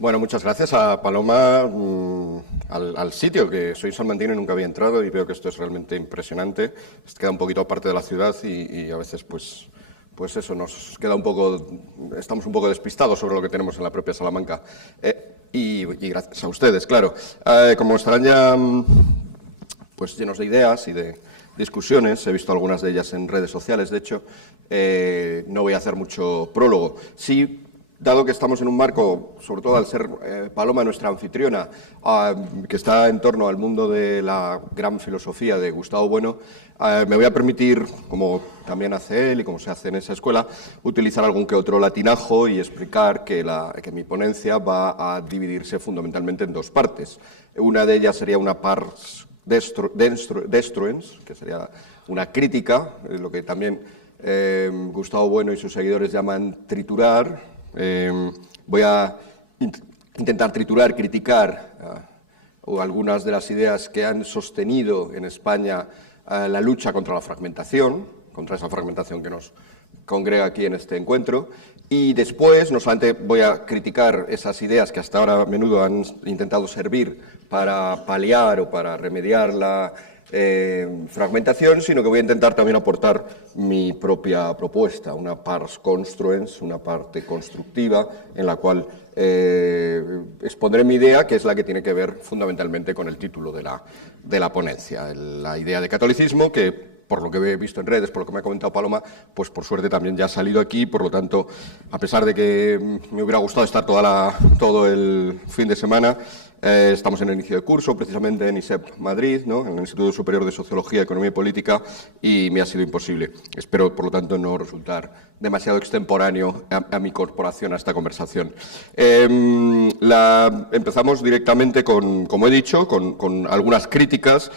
Bueno, muchas gracias a Paloma, al sitio, que soy salmantino y nunca había entrado y veo que esto es realmente impresionante. Queda un poquito aparte de la ciudad y a veces pues eso, nos queda un poco, estamos un poco despistados sobre lo que tenemos en la propia Salamanca. Y gracias a ustedes, claro. Como estarán ya pues llenos de ideas y de discusiones, he visto algunas de ellas en redes sociales, de hecho, no voy a hacer mucho prólogo. Sí, dado que estamos en un marco, sobre todo al ser Paloma nuestra anfitriona, que está en torno al mundo de la gran filosofía de Gustavo Bueno, me voy a permitir, como también hace él y como se hace en esa escuela, utilizar algún que otro latinajo y explicar que mi ponencia va a dividirse fundamentalmente en dos partes. Una de ellas sería una pars destruens, que sería una crítica, lo que también Gustavo Bueno y sus seguidores llaman triturar. Voy a intentar triturar, criticar algunas de las ideas que han sostenido en España la lucha contra la fragmentación, contra esa fragmentación que nos congrega aquí en este encuentro. Y después, no solamente voy a criticar esas ideas que hasta ahora a menudo han intentado servir para paliar o para remediar la fragmentación, sino que voy a intentar también aportar mi propia propuesta, una pars construens, una parte constructiva, en la cual expondré mi idea, que es la que tiene que ver fundamentalmente con el título de la ponencia, la idea de catolicismo, que por lo que he visto en redes, por lo que me ha comentado Paloma, pues por suerte también ya ha salido aquí, por lo tanto, a pesar de que me hubiera gustado estar todo el fin de semana, estamos en el inicio de curso, precisamente en ISEP Madrid, ¿no?, en el Instituto Superior de Sociología, Economía y Política, y me ha sido imposible. Espero, por lo tanto, no resultar demasiado extemporáneo a mi incorporación a esta conversación. Empezamos directamente como he dicho, con algunas críticas.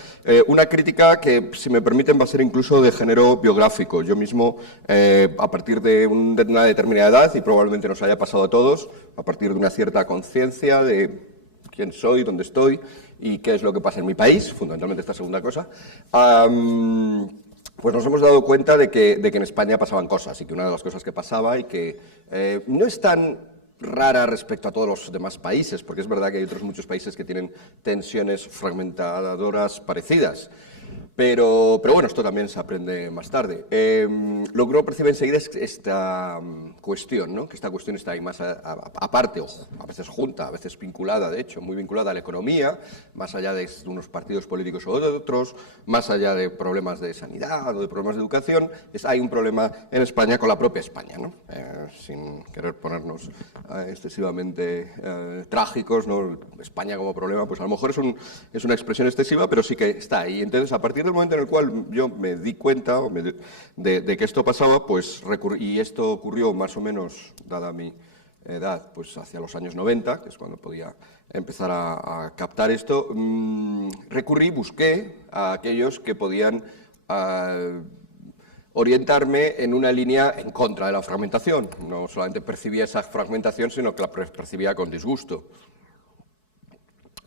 Una crítica que, si me permiten, va a ser incluso de género biográfico. Yo mismo, a partir de una determinada edad, y probablemente nos haya pasado a todos, a partir de una cierta conciencia de quién soy, dónde estoy y qué es lo que pasa en mi país, fundamentalmente esta segunda cosa, pues nos hemos dado cuenta de que en España pasaban cosas y que una de las cosas que pasaba y que no es tan rara respecto a todos los demás países, porque es verdad que hay otros muchos países que tienen tensiones fragmentadoras parecidas. Pero bueno, esto también se aprende más tarde. Lo que uno percibe enseguida es esta cuestión, ¿no?, que esta cuestión está ahí más aparte, o a veces junta, a veces vinculada, de hecho, muy vinculada a la economía, más allá de unos partidos políticos o de otros, más allá de problemas de sanidad o de problemas de educación, hay un problema en España con la propia España, ¿no? Sin querer ponernos excesivamente trágicos, ¿no? España como problema, pues a lo mejor es una expresión excesiva, pero sí que está ahí. Entonces, a partir del momento en el cual yo me di cuenta de que esto pasaba, pues y esto ocurrió más o menos, dada mi edad, pues hacia los años 90, que es cuando podía empezar a captar esto, busqué a aquellos que podían orientarme en una línea en contra de la fragmentación. No solamente percibía esa fragmentación, sino que la percibía con disgusto.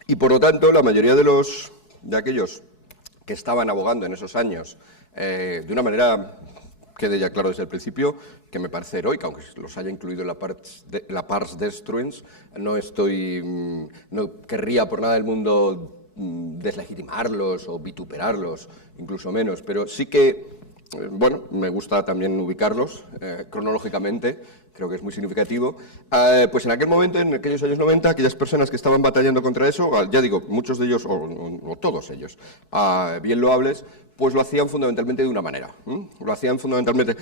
Y por lo tanto, la mayoría de aquellos que estaban abogando en esos años de una manera, quede ya claro desde el principio, que me parece heroica, aunque los haya incluido en la pars destruens, no querría por nada del mundo deslegitimarlos o vituperarlos, incluso menos, pero sí que, bueno, me gusta también ubicarlos cronológicamente. Creo que es muy significativo. Pues en aquel momento, en aquellos años 90, aquellas personas que estaban batallando contra eso, ya digo, muchos de ellos, o todos ellos, bien loables, pues lo hacían fundamentalmente de una manera. Lo hacían fundamentalmente...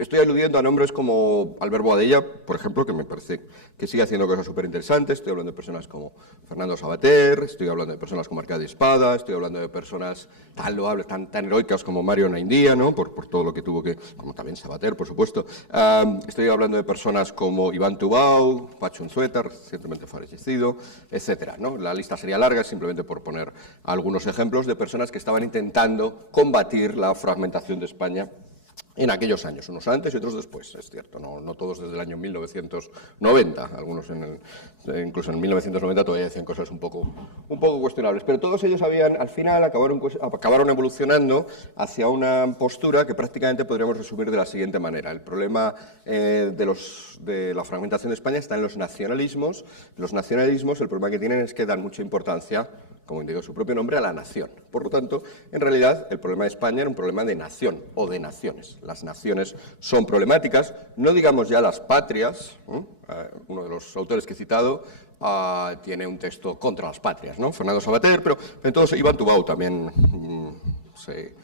Estoy aludiendo a nombres como Albert Boadella, por ejemplo, que me parece que sigue haciendo cosas súper interesantes. Estoy hablando de personas como Fernando Savater, estoy hablando de personas como Arcadio Espada, estoy hablando de personas tan loables, tan heroicas como Mario Naindía, ¿no?, por todo lo que tuvo que... como también Savater, por supuesto. Estoy hablando de personas como Iván Tubau, Pacho Unzueta, recientemente fallecido, etcétera, ¿no? La lista sería larga, simplemente por poner algunos ejemplos de personas que estaban intentando combatir la fragmentación de España en aquellos años, unos antes y otros después, es cierto, no todos desde el año 1990, algunos incluso en 1990 todavía decían cosas un poco cuestionables, pero todos ellos al final acabaron evolucionando hacia una postura que prácticamente podríamos resumir de la siguiente manera. El problema de la fragmentación de España está en los nacionalismos. Los nacionalismos, el problema que tienen es que dan mucha importancia, como indica su propio nombre, a la nación. Por lo tanto, en realidad, el problema de España era un problema de nación o de naciones. Las naciones son problemáticas, no digamos ya las patrias. Uno de los autores que he citado tiene un texto contra las patrias, ¿no? Fernando Savater, pero entonces Iván Tubau también se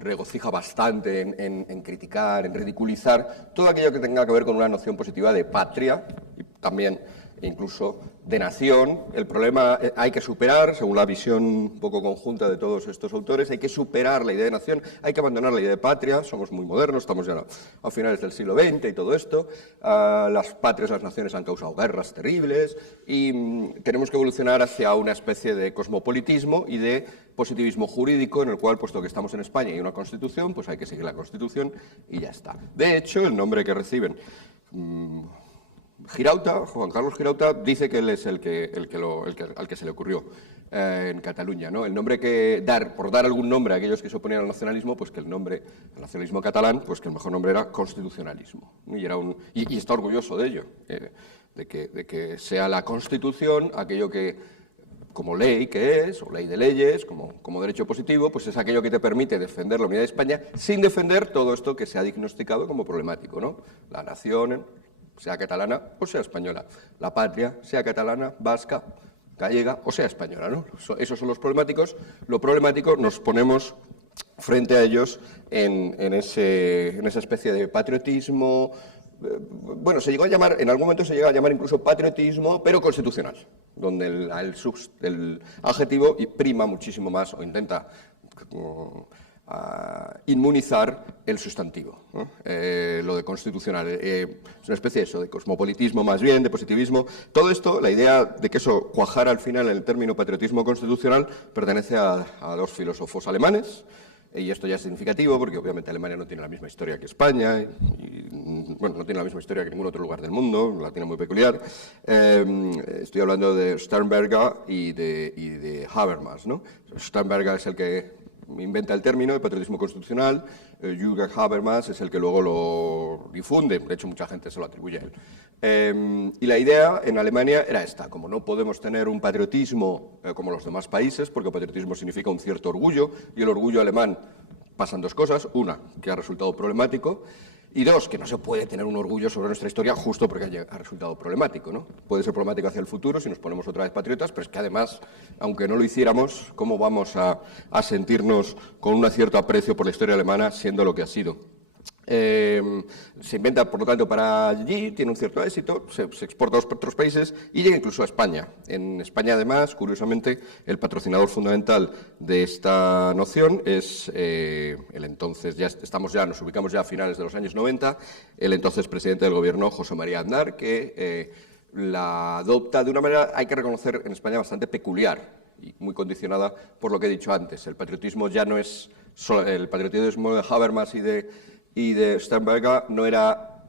regocija bastante en criticar, en ridiculizar todo aquello que tenga que ver con una noción positiva de patria y también incluso de nación. El problema hay que superar, según la visión un poco conjunta de todos estos autores, hay que superar la idea de nación, hay que abandonar la idea de patria. Somos muy modernos, estamos ya a finales del siglo XX y todo esto. Las patrias, las naciones han causado guerras terribles y tenemos que evolucionar hacia una especie de cosmopolitismo y de positivismo jurídico en el cual, puesto que estamos en España y hay una Constitución, pues hay que seguir la Constitución y ya está. De hecho, el nombre que reciben Girauta, Juan Carlos Girauta, dice que él es al que se le ocurrió en Cataluña, ¿no? El nombre por dar algún nombre a aquellos que se oponían al nacionalismo, pues que el nombre, el nacionalismo catalán, pues que el mejor nombre era constitucionalismo. Y está orgulloso de ello, de que sea la Constitución aquello que, como ley que es, o ley de leyes, como derecho positivo, pues es aquello que te permite defender la unidad de España sin defender todo esto que se ha diagnosticado como problemático, ¿no? La nación, sea catalana o sea española. La patria, sea catalana, vasca, gallega o sea española, ¿no? Esos son los problemáticos. Lo problemático nos ponemos frente a ellos en esa especie de patriotismo. Bueno, en algún momento se llega a llamar incluso patriotismo, pero constitucional, donde el adjetivo prima muchísimo más o intenta inmunizar el sustantivo, ¿no? Lo de constitucional es una especie de cosmopolitismo más bien, de positivismo. Todo esto, la idea de que eso cuajara al final en el término patriotismo constitucional, pertenece a dos filósofos alemanes. Y esto ya es significativo porque obviamente Alemania no tiene la misma historia que España bueno, no tiene la misma historia que ningún otro lugar del mundo, la tiene muy peculiar. Estoy hablando de Sternberger y de Habermas, ¿no? Sternberger es el que inventa el término de patriotismo constitucional, Jürgen Habermas es el que luego lo difunde, de hecho mucha gente se lo atribuye a él. Y la idea en Alemania era esta: como no podemos tener un patriotismo como los demás países, porque patriotismo significa un cierto orgullo, y el orgullo alemán pasan dos cosas: una, que ha resultado problemático, y dos, que no se puede tener un orgullo sobre nuestra historia justo porque ha resultado problemático, ¿no? Puede ser problemático hacia el futuro si nos ponemos otra vez patriotas, pero es que además, aunque no lo hiciéramos, ¿cómo vamos a sentirnos con un cierto aprecio por la historia alemana siendo lo que ha sido? Se inventa, por lo tanto, para allí, tiene un cierto éxito, se exporta a otros países y llega incluso a España. En España, además, curiosamente, el patrocinador fundamental de esta noción es el entonces, nos ubicamos ya a finales de los años 90, el entonces presidente del gobierno, José María Aznar, que la adopta de una manera, hay que reconocer, en España bastante peculiar y muy condicionada por lo que he dicho antes. El patriotismo ya no es solo el patriotismo de Habermas y de Sternberger, no era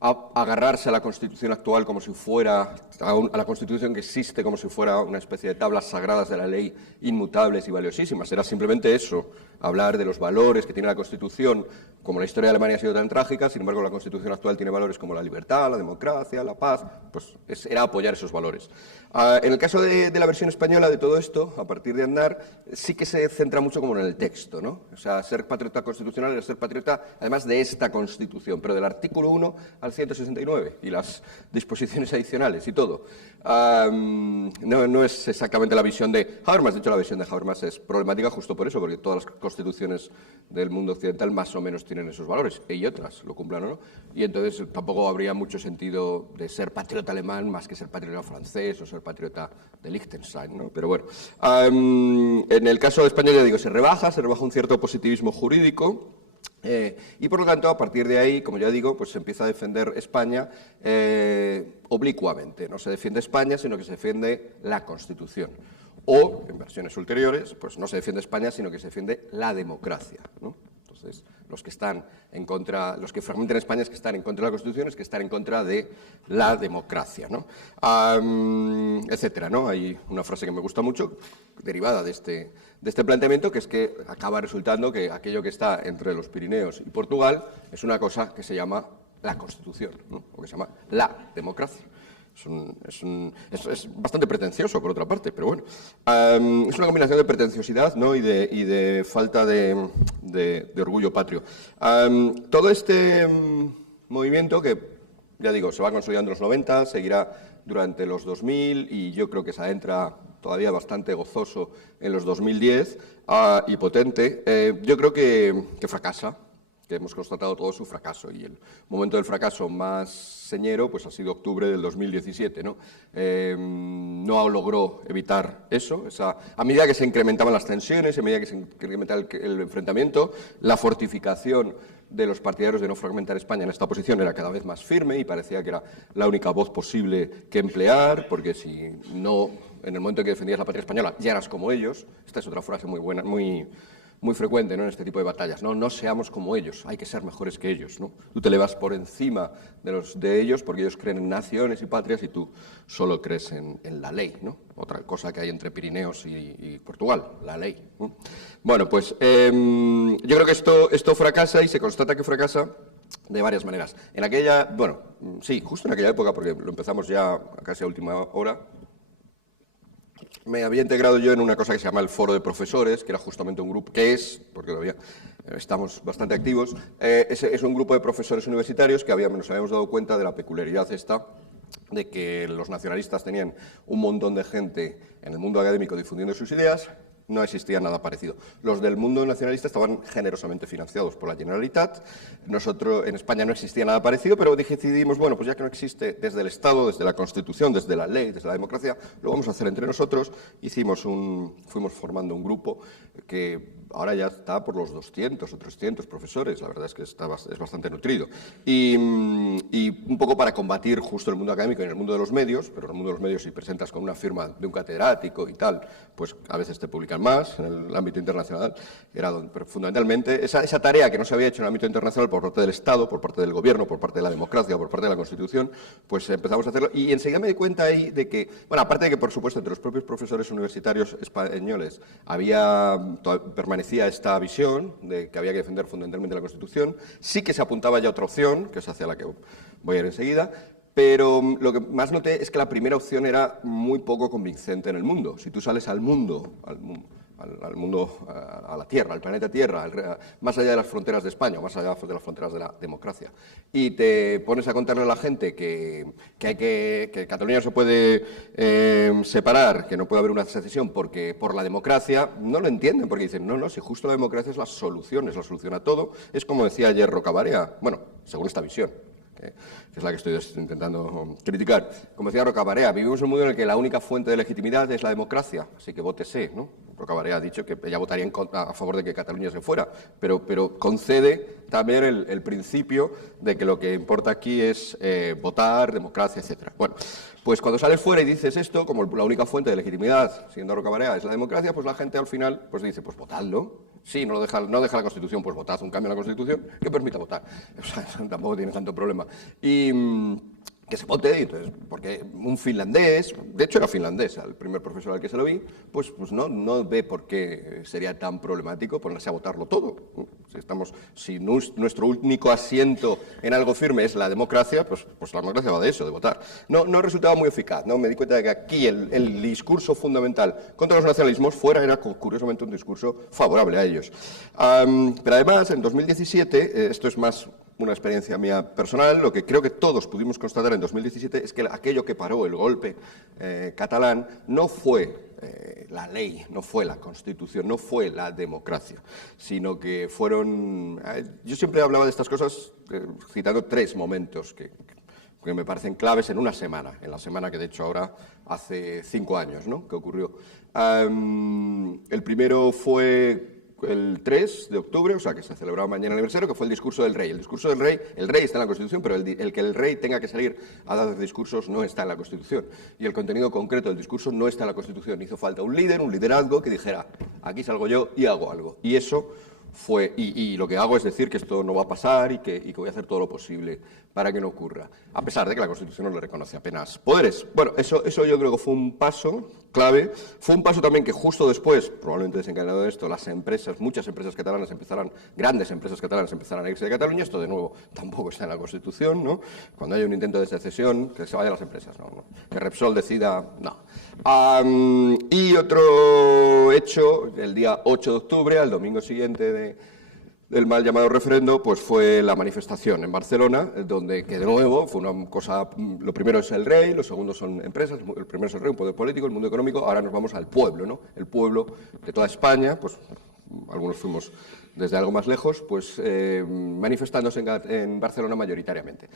agarrarse a la Constitución actual como si fuera, a la Constitución que existe como si fuera una especie de tablas sagradas de la ley inmutables y valiosísimas. Era simplemente eso, hablar de los valores que tiene la Constitución. Como la historia de Alemania ha sido tan trágica, sin embargo la Constitución actual tiene valores como la libertad, la democracia, la paz, pues era apoyar esos valores. En el caso de la versión española de todo esto, a partir de Aznar, sí que se centra mucho como en el texto, ¿no? O sea, ser patriota constitucional es ser patriota además de esta Constitución, pero del artículo 1 al 169 y las disposiciones adicionales y todo. No es exactamente la visión de Habermas. De hecho, la visión de Habermas es problemática justo por eso, porque todas las constituciones del mundo occidental más o menos tienen esos valores, y otras lo cumplan o no. Y entonces tampoco habría mucho sentido de ser patriota alemán más que ser patriota francés o ser patriota de Liechtenstein, ¿no? Pero bueno, en el caso español, ya digo, se rebaja un cierto positivismo jurídico. Y por lo tanto, a partir de ahí, como ya digo, pues se empieza a defender España oblicuamente. No se defiende España, sino que se defiende la Constitución. O, en versiones ulteriores, pues no se defiende España, sino que se defiende la democracia, ¿no? Entonces, los que están en contra, los que fragmentan España es que están en contra de la Constitución, es que están en contra de la democracia, ¿no? Etcétera, ¿no? Hay una frase que me gusta mucho, derivada de este planteamiento, que es que acaba resultando que aquello que está entre los Pirineos y Portugal es una cosa que se llama la Constitución, ¿no? O que se llama la democracia. Es bastante pretencioso, por otra parte, pero bueno. Es una combinación de pretenciosidad, ¿no? y de falta de orgullo patrio. Todo este movimiento que, ya digo, se va consolidando en los 90, seguirá durante los 2000 y yo creo que se adentra todavía bastante gozoso en los 2010 y potente, yo creo que fracasa, que hemos constatado todo su fracaso, y el momento del fracaso más señero pues ha sido octubre del 2017, ¿no? No logró evitar eso, a medida que se incrementaban las tensiones, a medida que se incrementaba el enfrentamiento, la fortificación de los partidarios de no fragmentar España en esta posición era cada vez más firme y parecía que era la única voz posible que emplear, porque si no, en el momento en que defendías la patria española, ya eras como ellos. Esta es otra frase muy buena, muy frecuente, ¿no? En este tipo de batallas, ¿no? No seamos como ellos, hay que ser mejores que ellos, ¿no? Tú te elevas por encima de ellos porque ellos creen en naciones y patrias y tú solo crees en la ley, ¿no? Otra cosa que hay entre Pirineos y Portugal, la ley, ¿no? Bueno, pues yo creo que esto fracasa y se constata que fracasa de varias maneras. En aquella, bueno, sí, justo en aquella época, porque lo empezamos ya casi a última hora, me había integrado yo en una cosa que se llama el Foro de Profesores, que era justamente un grupo, porque todavía estamos bastante activos, es un grupo de profesores universitarios que nos habíamos dado cuenta de la peculiaridad esta, de que los nacionalistas tenían un montón de gente en el mundo académico difundiendo sus ideas. No existía nada parecido. Los del mundo nacionalista estaban generosamente financiados por la Generalitat. Nosotros, en España no existía nada parecido, pero decidimos, bueno, pues ya que no existe desde el Estado, desde la Constitución, desde la ley, desde la democracia, lo vamos a hacer entre nosotros. Fuimos formando un grupo que ahora ya está por los 200 o 300 profesores. La verdad es que es bastante nutrido. Y un poco para combatir justo el mundo académico y en el mundo de los medios, pero en el mundo de los medios si presentas con una firma de un catedrático y tal, pues a veces te publican más en el ámbito internacional, pero fundamentalmente esa tarea que no se había hecho en el ámbito internacional por parte del Estado, por parte del Gobierno, por parte de la democracia, por parte de la Constitución, pues empezamos a hacerlo y enseguida me di cuenta ahí de que, bueno, aparte de que por supuesto entre los propios profesores universitarios españoles permanecía esta visión de que había que defender fundamentalmente la Constitución, sí que se apuntaba ya otra opción, que es hacia la que voy a ir enseguida. Pero lo que más noté es que la primera opción era muy poco convincente en el mundo. Si tú sales al mundo, a la Tierra, al planeta Tierra, más allá de las fronteras de España, más allá de las fronteras de la democracia, y te pones a contarle a la gente que Cataluña se puede separar, que no puede haber una secesión por la democracia, no lo entienden, porque dicen, no, si justo la democracia es la solución a todo. Es como decía ayer Rocabaria, bueno, según esta visión, que es la que estoy intentando criticar. Como decía Rocabaria, vivimos en un mundo en el que la única fuente de legitimidad es la democracia, así que vótese, ¿no? Rocabaria ha dicho que ella votaría a favor de que Cataluña se fuera, pero concede también el principio de que lo que importa aquí es votar, democracia, etc. Bueno, pues cuando sales fuera y dices esto, como la única fuente de legitimidad, siendo Rocabaria, es la democracia, pues la gente al final pues dice, pues votadlo. Sí, no deja la Constitución, pues votad un cambio en la Constitución que permita votar. O sea, tampoco tiene tanto problema. Y que se vote, entonces, porque un finlandés, de hecho era finlandés, el primer profesor al que se lo vi, pues no ve por qué sería tan problemático ponerse a votarlo todo. Si nuestro único asiento en algo firme es la democracia, pues la democracia va de eso, de votar. No resultaba muy eficaz, ¿no? Me di cuenta de que aquí el discurso fundamental contra los nacionalismos fuera era curiosamente un discurso favorable a ellos. Pero además, en 2017, esto es más una experiencia mía personal, lo que creo que todos pudimos constatar en 2017 es que aquello que paró el golpe catalán no fue la ley, no fue la Constitución, no fue la democracia, sino que fueron... yo siempre hablaba de estas cosas citando 3 momentos que me parecen claves en una semana, en la semana que de hecho ahora hace 5 años, ¿no?, que ocurrió. El primero fue el 3 de octubre, o sea, que se celebraba mañana el aniversario, que fue el discurso del rey. El discurso del rey está en la Constitución, pero el que el rey tenga que salir a dar discursos no está en la Constitución. Y el contenido concreto del discurso no está en la Constitución. Hizo falta un líder, un liderazgo que dijera, aquí salgo yo y hago algo. Y eso fue, y lo que hago es decir que esto no va a pasar y que voy a hacer todo lo posible para que no ocurra, a pesar de que la Constitución no le reconoce apenas poderes. Bueno, eso yo creo que fue un paso clave. Fue un paso también que justo después, probablemente desencadenado de esto, las empresas, muchas empresas catalanas grandes empresas catalanas empezaran a irse de Cataluña. Esto, de nuevo, tampoco está en la Constitución, ¿no? Cuando hay un intento de secesión, que se vayan las empresas, no. Que Repsol decida, no. Y otro hecho, el día 8 de octubre, al domingo siguiente del mal llamado referendo, pues fue la manifestación en Barcelona, donde, que de nuevo fue una cosa, lo primero es el rey, lo segundo son empresas, el primero es el rey, un poder político, el mundo económico, ahora nos vamos al pueblo, ¿no? El pueblo de toda España, pues algunos fuimos desde algo más lejos, pues manifestándose en Barcelona mayoritariamente.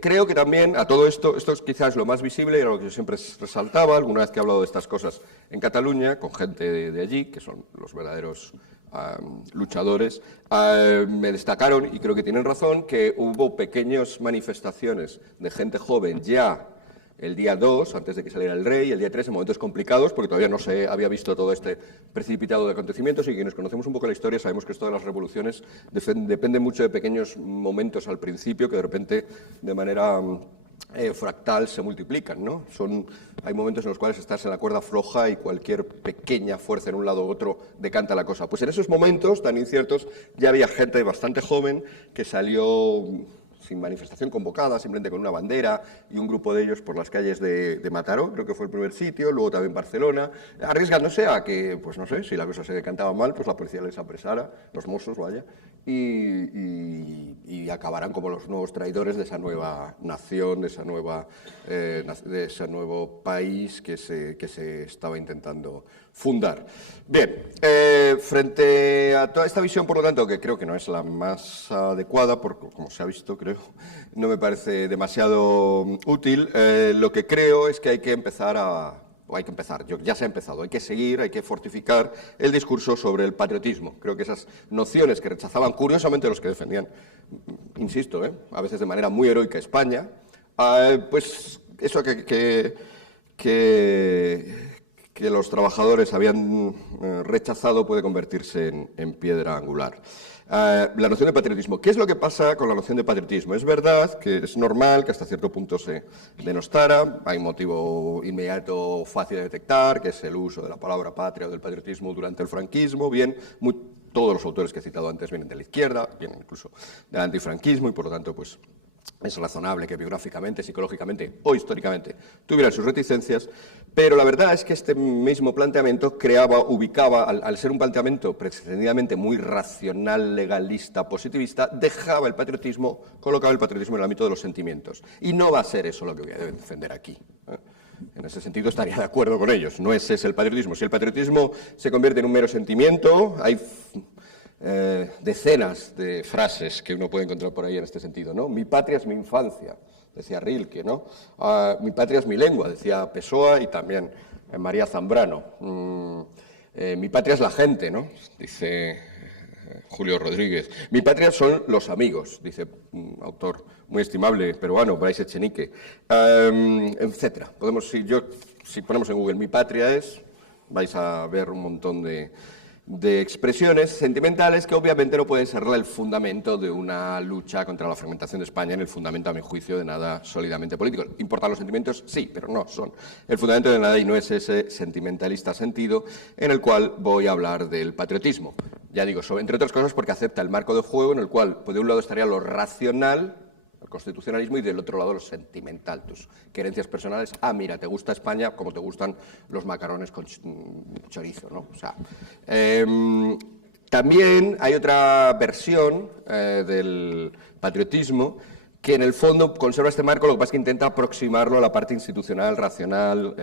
Creo que también a todo esto es quizás lo más visible, era lo que yo siempre resaltaba, alguna vez que he hablado de estas cosas en Cataluña, con gente de allí, que son los verdaderos luchadores, me destacaron, y creo que tienen razón, que hubo pequeñas manifestaciones de gente joven ya el día 2, antes de que saliera el rey, el día 3, en momentos complicados, porque todavía no se había visto todo este precipitado de acontecimientos, y quienes conocemos un poco la historia sabemos que esto de las revoluciones depende mucho de pequeños momentos al principio que de repente, de manera fractal, se multiplican, ¿no? Hay momentos en los cuales estás en la cuerda floja y cualquier pequeña fuerza en un lado u otro decanta la cosa. Pues en esos momentos tan inciertos ya había gente bastante joven que salió sin manifestación convocada, simplemente con una bandera y un grupo de ellos por las calles de Mataró, creo que fue el primer sitio, luego también Barcelona, arriesgándose a que, pues no sé, si la cosa se decantaba mal, pues la policía les apresara, los Mossos, vaya, y acabarán como los nuevos traidores de esa nueva nación, de ese nuevo país que se estaba intentando fundar. Bien, frente a toda esta visión, por lo tanto, que creo que no es la más adecuada, porque como se ha visto, creo, no me parece demasiado útil, lo que creo es que hay que empezar ya se ha empezado, hay que seguir, hay que fortificar el discurso sobre el patriotismo. Creo que esas nociones que rechazaban curiosamente los que defendían, insisto, a veces de manera muy heroica España, pues eso que los trabajadores habían rechazado puede convertirse en piedra angular. La noción de patriotismo. ¿Qué es lo que pasa con la noción de patriotismo? Es verdad que es normal que hasta cierto punto se denostara. Hay un motivo inmediato fácil de detectar, que es el uso de la palabra patria o del patriotismo durante el franquismo. Bien, todos los autores que he citado antes vienen de la izquierda, vienen incluso del antifranquismo, y por lo tanto, pues es razonable que biográficamente, psicológicamente o históricamente tuvieran sus reticencias, pero la verdad es que este mismo planteamiento ubicaba, al ser un planteamiento pretendidamente muy racional, legalista, positivista, dejaba el patriotismo, colocaba el patriotismo en el ámbito de los sentimientos. Y no va a ser eso lo que voy a defender aquí. En ese sentido estaría de acuerdo con ellos, no es ese el patriotismo. Si el patriotismo se convierte en un mero sentimiento, hay decenas de frases que uno puede encontrar por ahí en este sentido, ¿no? Mi patria es mi infancia, decía Rilke, ¿no? Mi patria es mi lengua, decía Pessoa y también María Zambrano. Mi patria es la gente, ¿no? Dice Julio Rodríguez. Mi patria son los amigos, dice un autor muy estimable peruano, Bryce Echenique, etcétera. Si ponemos en Google mi patria es, vais a ver un montón de expresiones sentimentales que obviamente no pueden ser el fundamento de una lucha contra la fragmentación de España, en el fundamento, a mi juicio, de nada sólidamente político. ¿Importan los sentimientos? Sí, pero no son el fundamento de nada, y no es ese sentimentalista sentido en el cual voy a hablar del patriotismo. Ya digo, entre otras cosas porque acepta el marco de juego en el cual, pues, de un lado estaría lo racional, el constitucionalismo, y del otro lado lo sentimental, tus querencias personales. Mira, te gusta España como te gustan los macarrones con chorizo, ¿no? O sea, también hay otra versión del patriotismo que en el fondo conserva este marco, lo que pasa es que intenta aproximarlo a la parte institucional, racional,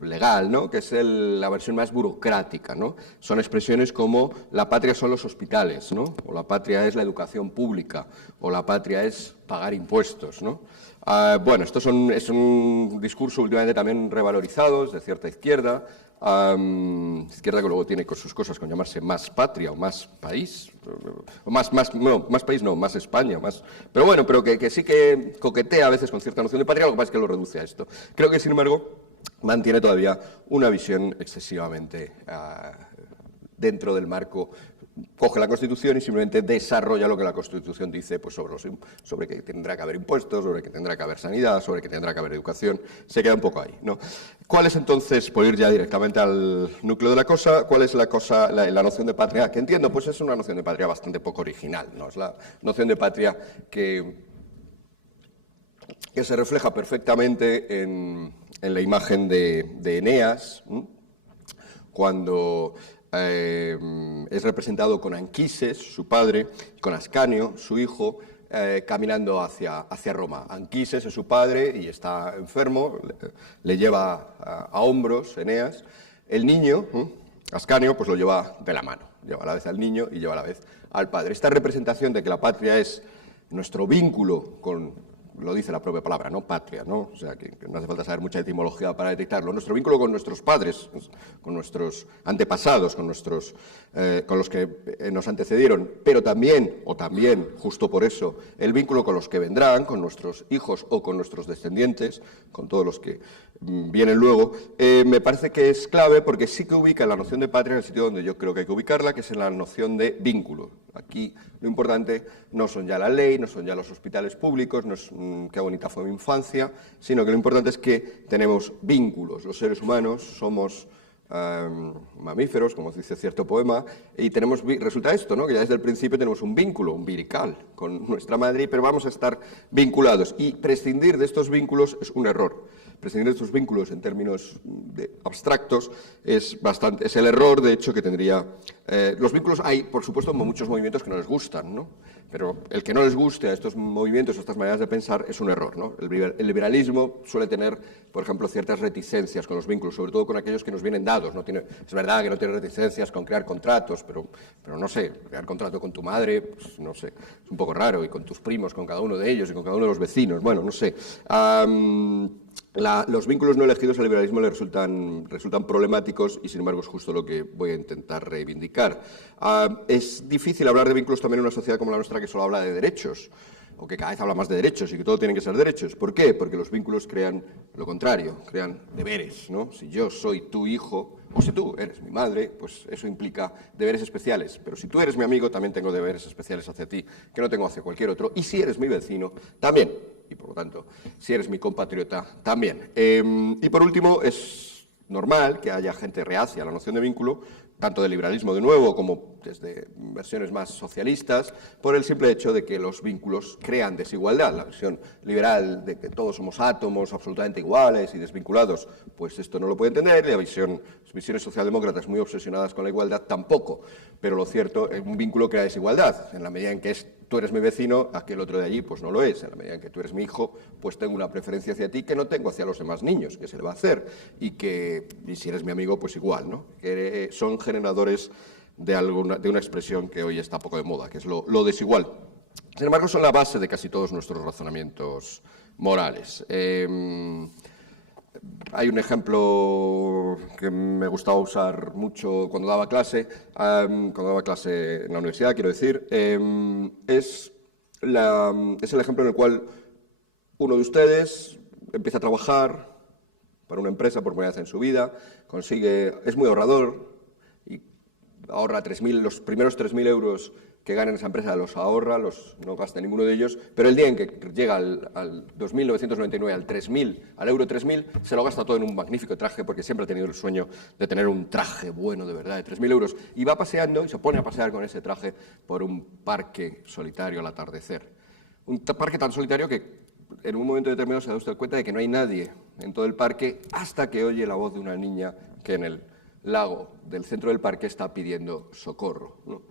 legal, ¿no? Que es la versión más burocrática, ¿no? Son expresiones como la patria son los hospitales, ¿no? O la patria es la educación pública, o la patria es pagar impuestos, ¿no? Bueno, esto es un discurso últimamente también revalorizado, es de cierta izquierda, izquierda que luego tiene sus cosas con llamarse más patria o más país, o más país no, más España, pero bueno, pero que sí que coquetea a veces con cierta noción de patria, lo que pasa es que lo reduce a esto. Creo que, sin embargo, mantiene todavía una visión excesivamente dentro del marco coge la Constitución y simplemente desarrolla lo que la Constitución dice, pues sobre que tendrá que haber impuestos, sobre que tendrá que haber sanidad, sobre que tendrá que haber educación. Se queda un poco ahí, ¿no? ¿Cuál es entonces, por ir ya directamente al núcleo de la cosa, cuál es la noción de patria? Que entiendo, pues es una noción de patria bastante poco original, ¿no? Es la noción de patria que se refleja perfectamente en la imagen de Eneas, cuando es representado con Anquises, su padre, y con Ascanio, su hijo, caminando hacia Roma. Anquises es su padre y está enfermo, le lleva a hombros Eneas. El niño, Ascanio, pues lo lleva de la mano, lleva a la vez al niño y lleva a la vez al padre. Esta representación de que la patria es nuestro vínculo con, lo dice la propia palabra, ¿no? Patria, ¿no? O sea, que no hace falta saber mucha etimología para detectarlo. Nuestro vínculo con nuestros padres, con nuestros antepasados, con los que nos antecedieron, pero también, justo por eso, el vínculo con los que vendrán, con nuestros hijos o con nuestros descendientes, con todos los que vienen luego, me parece que es clave porque sí que ubica la noción de patria en el sitio donde yo creo que hay que ubicarla, que es en la noción de vínculo. Aquí lo importante no son ya la ley, no son ya los hospitales públicos, no es qué bonita fue mi infancia, sino que lo importante es que tenemos vínculos. Los seres humanos somos mamíferos, como dice cierto poema, y resulta esto, ¿no? Que ya desde el principio tenemos un vínculo umbilical con nuestra madre, pero vamos a estar vinculados. Y prescindir de estos vínculos es un error. Prescindir de estos vínculos en términos abstractos es el error, de hecho, que tendría. Los vínculos hay, por supuesto, muchos movimientos que no les gustan, ¿no? Pero el que no les guste a estos movimientos, a estas maneras de pensar, es un error, ¿no? El liberalismo suele tener, por ejemplo, ciertas reticencias con los vínculos, sobre todo con aquellos que nos vienen dados. Es verdad que no tiene reticencias con crear contratos, pero no sé, crear contrato con tu madre, pues, no sé, es un poco raro, y con tus primos, con cada uno de ellos y con cada uno de los vecinos, bueno, no sé. Los vínculos no elegidos al liberalismo le resultan problemáticos y, sin embargo, es justo lo que voy a intentar reivindicar. Es difícil hablar de vínculos también en una sociedad como la nuestra que solo habla de derechos, o que cada vez habla más de derechos y que todo tienen que ser derechos. ¿Por qué? Porque los vínculos crean lo contrario, crean deberes, ¿no? Si yo soy tu hijo, o si tú eres mi madre, pues eso implica deberes especiales. Pero si tú eres mi amigo, también tengo deberes especiales hacia ti, que no tengo hacia cualquier otro. Y si eres mi vecino, también. Y por lo tanto, si eres mi compatriota, también. Y por último, es normal que haya gente reacia a la noción de vínculo, tanto del liberalismo de nuevo como desde versiones más socialistas, por el simple hecho de que los vínculos crean desigualdad. La versión liberal de que todos somos átomos absolutamente iguales y desvinculados, pues esto no lo puede entender, y las visiones socialdemócratas muy obsesionadas con la igualdad tampoco. Pero lo cierto, un vínculo crea desigualdad, en la medida en que tú eres mi vecino, aquel otro de allí pues no lo es. En la medida en que tú eres mi hijo, pues tengo una preferencia hacia ti que no tengo hacia los demás niños, que se le va a hacer. Y si eres mi amigo, pues igual, ¿no? Que son generadores de una expresión que hoy está poco de moda, que es lo desigual. Sin embargo, son la base de casi todos nuestros razonamientos morales. Hay un ejemplo que me gustaba usar mucho cuando daba clase en la universidad, quiero decir, es el ejemplo en el cual uno de ustedes empieza a trabajar para una empresa por primera vez en su vida, es muy ahorrador y ahorra los primeros 3.000 euros que gana en esa empresa los ahorra, no gasta ninguno de ellos, pero el día en que llega al 2.999, al euro 3.000, se lo gasta todo en un magnífico traje, porque siempre ha tenido el sueño de tener un traje bueno, de verdad, de 3.000 euros, y va paseando y se pone a pasear con ese traje por un parque solitario al atardecer. Un parque tan solitario que en un momento determinado se da usted cuenta de que no hay nadie en todo el parque hasta que oye la voz de una niña que en el lago del centro del parque está pidiendo socorro, ¿no?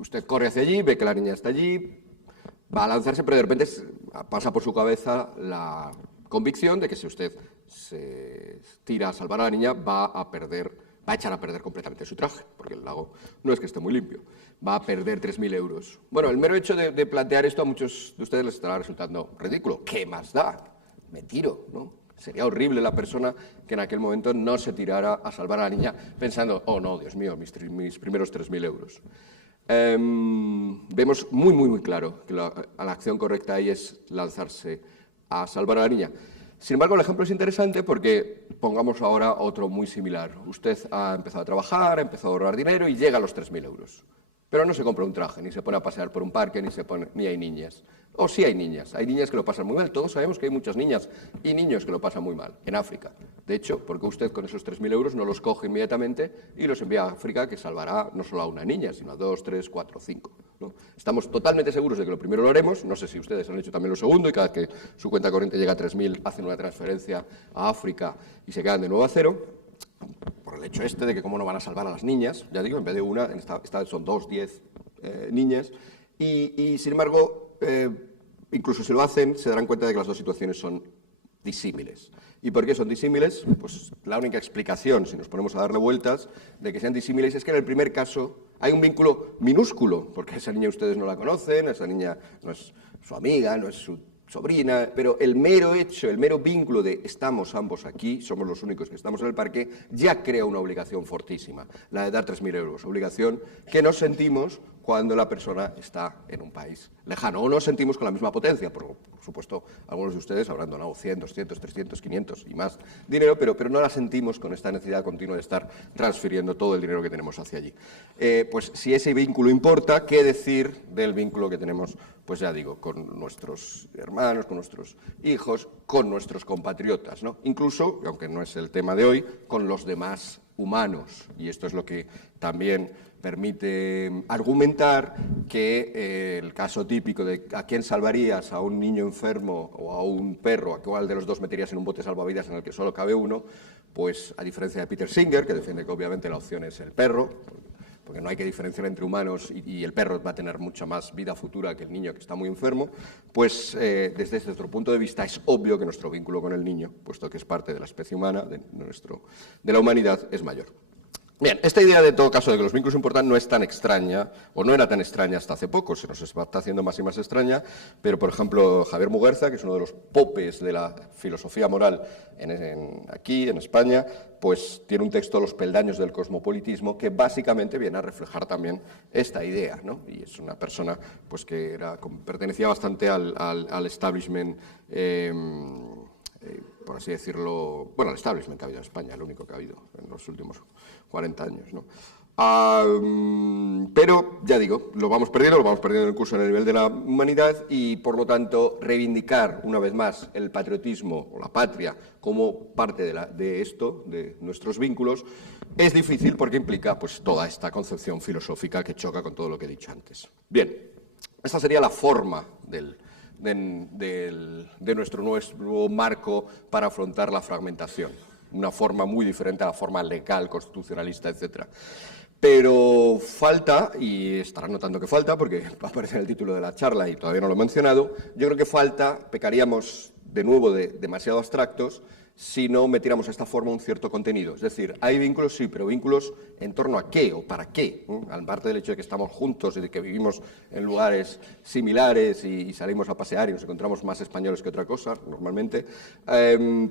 Usted corre hacia allí, ve que la niña está allí, va a lanzarse, pero de repente pasa por su cabeza la convicción de que si usted se tira a salvar a la niña va a echar a perder completamente su traje, porque el lago no es que esté muy limpio, va a perder 3.000 euros. Bueno, el mero hecho de plantear esto a muchos de ustedes les estará resultando ridículo. ¿Qué más da? Me tiro, ¿no? Sería horrible la persona que en aquel momento no se tirara a salvar a la niña pensando, oh no, Dios mío, mis primeros 3.000 euros. Vemos muy claro que la acción correcta ahí es lanzarse a salvar a la niña. Sin embargo, el ejemplo es interesante porque pongamos ahora otro muy similar. Usted ha empezado a trabajar, ha empezado a ahorrar dinero y llega a los 3.000 euros. Pero no se compra un traje, ni se pone a pasear por un parque, ni hay niñas. O sí hay niñas que lo pasan muy mal. Todos sabemos que hay muchas niñas y niños que lo pasan muy mal en África. De hecho, porque usted con esos 3.000 euros no los coge inmediatamente y los envía a África, que salvará no solo a una niña, sino a 2, 3, 4, 5. ¿No? Estamos totalmente seguros de que lo primero lo haremos. No sé si ustedes han hecho también lo segundo y cada vez que su cuenta corriente llega a 3.000 hacen una transferencia a África y se quedan de nuevo a cero. Por el hecho de que cómo no van a salvar a las niñas, ya digo, en vez de una, esta vez son 2, 10 niñas, y sin embargo, incluso si lo hacen, se darán cuenta de que las dos situaciones son disímiles. ¿Y por qué son disímiles? Pues la única explicación, si nos ponemos a darle vueltas, de que sean disímiles es que en el primer caso hay un vínculo minúsculo, porque esa niña ustedes no la conocen, esa niña no es su amiga, no es su sobrina, pero el mero hecho, el mero vínculo de estamos ambos aquí, somos los únicos que estamos en el parque, ya crea una obligación fortísima, la de dar 3.000 euros, obligación que nos sentimos cuando la persona está en un país lejano, o no sentimos con la misma potencia. Por supuesto, algunos de ustedes habrán donado 100, 200, 300, 500 y más dinero, pero no la sentimos con esta necesidad continua de estar transfiriendo todo el dinero que tenemos hacia allí. Pues si ese vínculo importa, ¿qué decir del vínculo que tenemos, pues ya digo, con nuestros hermanos, con nuestros hijos, con nuestros compatriotas, ¿no? Incluso, aunque no es el tema de hoy, con los demás humanos? Y esto es lo que también permite argumentar que el caso típico de a quién salvarías, a un niño enfermo o a un perro, a cuál de los dos meterías en un bote salvavidas en el que solo cabe uno, pues a diferencia de Peter Singer, que defiende que obviamente la opción es el perro, porque no hay que diferenciar entre humanos y el perro va a tener mucha más vida futura que el niño que está muy enfermo, pues desde nuestro punto de vista es obvio que nuestro vínculo con el niño, puesto que es parte de la especie humana, de la humanidad, es mayor. Bien, esta idea, de todo caso, de que los vínculos importan no es tan extraña, o no era tan extraña hasta hace poco, se nos está haciendo más y más extraña, pero, por ejemplo, Javier Muguerza, que es uno de los popes de la filosofía moral aquí, en España, pues tiene un texto, Los peldaños del cosmopolitismo, que básicamente viene a reflejar también esta idea, ¿no? Y es una persona pues, que pertenecía bastante al establishment, por así decirlo, bueno, al establishment que ha habido en España, el único que ha habido en los últimos 40 años, ¿no? Pero, ya digo, lo vamos perdiendo en el curso en el nivel de la humanidad y, por lo tanto, reivindicar una vez más el patriotismo o la patria como parte de esto, de nuestros vínculos, es difícil porque implica pues, toda esta concepción filosófica que choca con todo lo que he dicho antes. Bien, esta sería la forma de nuestro nuevo marco para afrontar la fragmentación. Una forma muy diferente a la forma legal, constitucionalista, etc. Pero falta, y estarán notando que falta, porque va a aparecer en el título de la charla y todavía no lo he mencionado, yo creo que pecaríamos de nuevo de demasiado abstractos si no metiéramos a esta forma un cierto contenido. Es decir, hay vínculos, sí, pero vínculos en torno a qué o para qué. Aparte del hecho de que estamos juntos y de que vivimos en lugares similares y salimos a pasear y nos encontramos más españoles que otra cosa, normalmente,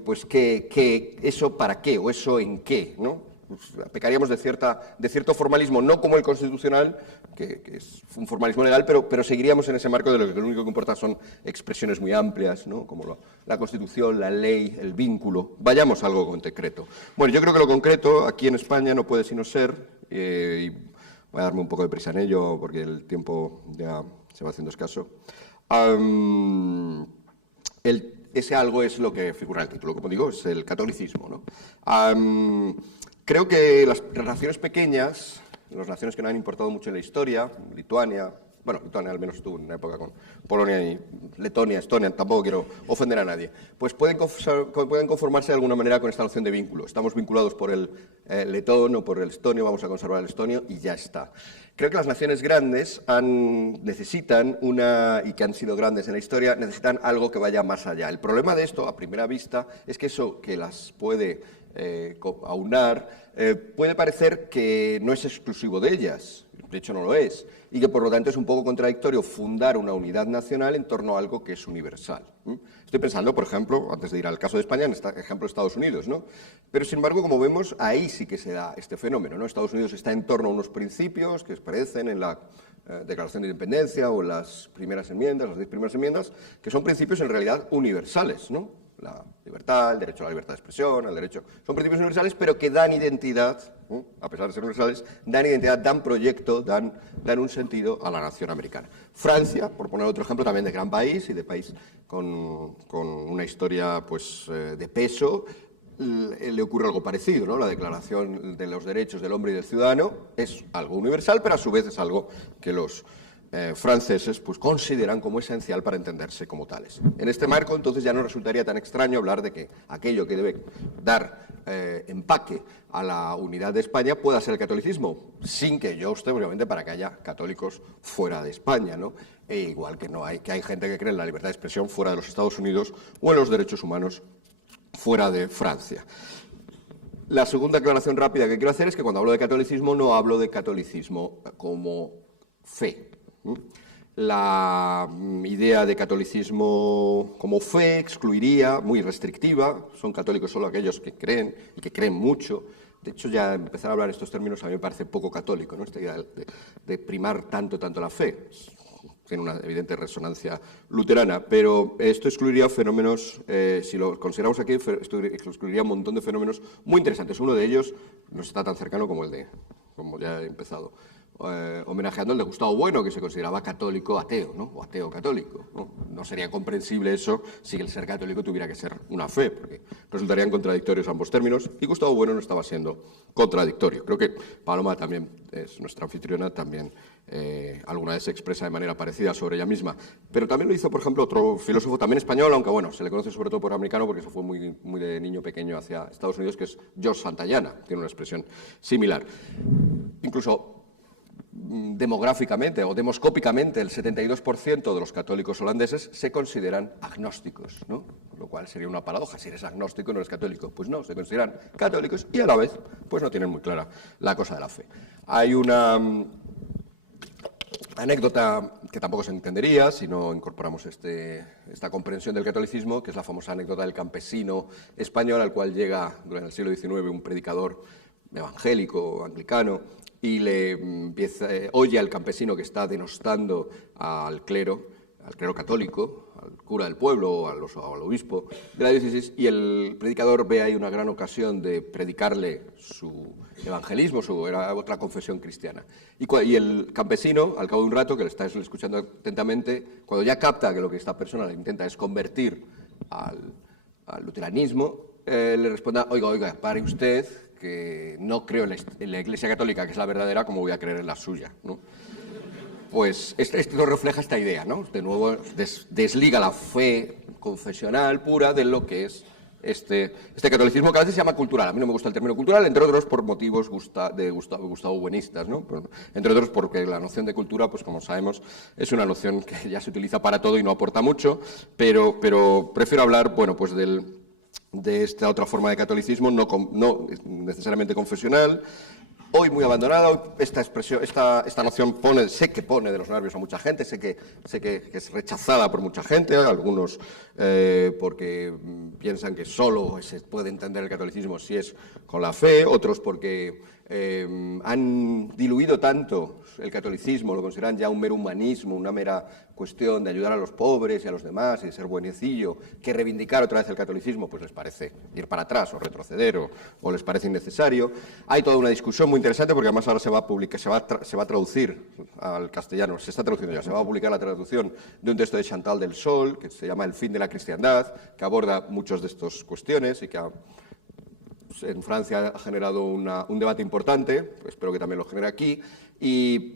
pues eso para qué o eso en qué, ¿no? Pecaríamos de cierto formalismo, no como el constitucional, que es un formalismo legal, pero seguiríamos en ese marco de lo que lo único que importa son expresiones muy amplias, ¿no? Como la Constitución, la ley, el vínculo. Vayamos a algo concreto. Bueno, yo creo que lo concreto aquí en España no puede sino ser, y voy a darme un poco de prisa en ello porque el tiempo ya se va haciendo escaso, ese algo es lo que figura en el título, como digo, es el catolicismo, ¿no? Creo que las naciones pequeñas, las naciones que no han importado mucho en la historia, Lituania al menos estuvo en una época con Polonia y Letonia, Estonia, tampoco quiero ofender a nadie, pues pueden conformarse de alguna manera con esta noción de vínculo. Estamos vinculados por el letón o por el estonio, vamos a conservar el estonio y ya está. Creo que las naciones grandes necesitan y que han sido grandes en la historia, necesitan algo que vaya más allá. El problema de esto, a primera vista, es que eso que las puede aunar, puede parecer que no es exclusivo de ellas, de hecho no lo es, y que por lo tanto es un poco contradictorio fundar una unidad nacional en torno a algo que es universal. Estoy pensando, por ejemplo, antes de ir al caso de España, en este ejemplo de Estados Unidos, ¿no? Pero sin embargo, como vemos, ahí sí que se da este fenómeno, ¿no? Estados Unidos está en torno a unos principios que aparecen en la Declaración de Independencia o en las primeras enmiendas, las 10 primeras enmiendas, que son principios en realidad universales, ¿no? la libertad, el derecho a la libertad de expresión, el derecho... Son principios universales, pero que dan identidad, a pesar de ser universales, dan identidad, dan proyecto, dan un sentido a la nación americana. Francia, por poner otro ejemplo también de gran país y de país con una historia pues, de peso, le ocurre algo parecido, ¿no? La Declaración de los Derechos del Hombre y del Ciudadano es algo universal, pero a su vez es algo que los franceses pues, consideran como esencial para entenderse como tales. En este marco, entonces, ya no resultaría tan extraño hablar de que aquello que debe dar empaque a la unidad de España pueda ser el catolicismo, sin que yo esté, obviamente, para que haya católicos fuera de España, ¿no? E igual que hay gente que cree en la libertad de expresión fuera de los Estados Unidos o en los derechos humanos fuera de Francia. La segunda aclaración rápida que quiero hacer es que cuando hablo de catolicismo no hablo de catolicismo como fe. La idea de catolicismo como fe excluiría, muy restrictiva, son católicos solo aquellos que creen y que creen mucho. De hecho, ya empezar a hablar estos términos a mí me parece poco católico, ¿no? Esta idea de primar tanto la fe. Tiene una evidente resonancia luterana, pero esto excluiría fenómenos, si lo consideramos aquí, esto excluiría un montón de fenómenos muy interesantes. Uno de ellos no está tan cercano como como ya he empezado, homenajeando el de Gustavo Bueno, que se consideraba católico ateo, ¿no? O ateo católico, ¿no? No sería comprensible eso si el ser católico tuviera que ser una fe, porque resultarían contradictorios ambos términos, y Gustavo Bueno no estaba siendo contradictorio. Creo que Paloma también, es nuestra anfitriona, también alguna vez se expresa de manera parecida sobre ella misma. Pero también lo hizo, por ejemplo, otro filósofo también español, aunque bueno, se le conoce sobre todo por americano porque se fue muy de niño pequeño hacia Estados Unidos, que es George Santayana, tiene una expresión similar. Incluso demográficamente o demoscópicamente, el 72% de los católicos holandeses se consideran agnósticos, ¿no? Lo cual sería una paradoja. Si eres agnóstico no eres católico. Pues no, se consideran católicos y a la vez pues no tienen muy clara la cosa de la fe. Hay una anécdota que tampoco se entendería si no incorporamos esta comprensión del catolicismo, que es la famosa anécdota del campesino español al cual llega durante el siglo XIX un predicador evangélico, anglicano, y oye al campesino que está denostando al clero católico, al cura del pueblo o al obispo de la diócesis, y el predicador ve ahí una gran ocasión de predicarle su evangelismo, era otra confesión cristiana. Y el campesino, al cabo de un rato, que le está escuchando atentamente, cuando ya capta que lo que esta persona le intenta es convertir al luteranismo, le responde: oiga, pare usted, que no creo en la Iglesia Católica, que es la verdadera, como voy a creer en la suya, ¿no? Pues esto refleja esta idea, ¿no? De nuevo, desliga la fe confesional pura de lo que es este catolicismo, que a veces se llama cultural. A mí no me gusta el término cultural, entre otros por motivos de Gustavo Buenistas, ¿no? Entre otros porque la noción de cultura, pues como sabemos, es una noción que ya se utiliza para todo y no aporta mucho, pero prefiero hablar, bueno, pues de esta otra forma de catolicismo, no necesariamente confesional, hoy muy abandonada. Esta noción sé que pone de los nervios a mucha gente, sé que es rechazada por mucha gente, algunos porque piensan que solo se puede entender el catolicismo si es con la fe, otros porque han diluido tanto el catolicismo, lo consideran ya un mero humanismo, una mera cuestión de ayudar a los pobres y a los demás y de ser buenecillo, que reivindicar otra vez el catolicismo pues les parece ir para atrás o retroceder o les parece innecesario. Hay toda una discusión muy interesante porque además ahora se va a publicar, se va a traducir al castellano, se está traduciendo ya, se va a publicar la traducción de un texto de Chantal del Sol que se llama El fin de la cristiandad, que aborda muchas de estas cuestiones y que en Francia ha generado un debate importante, espero que también lo genere aquí, y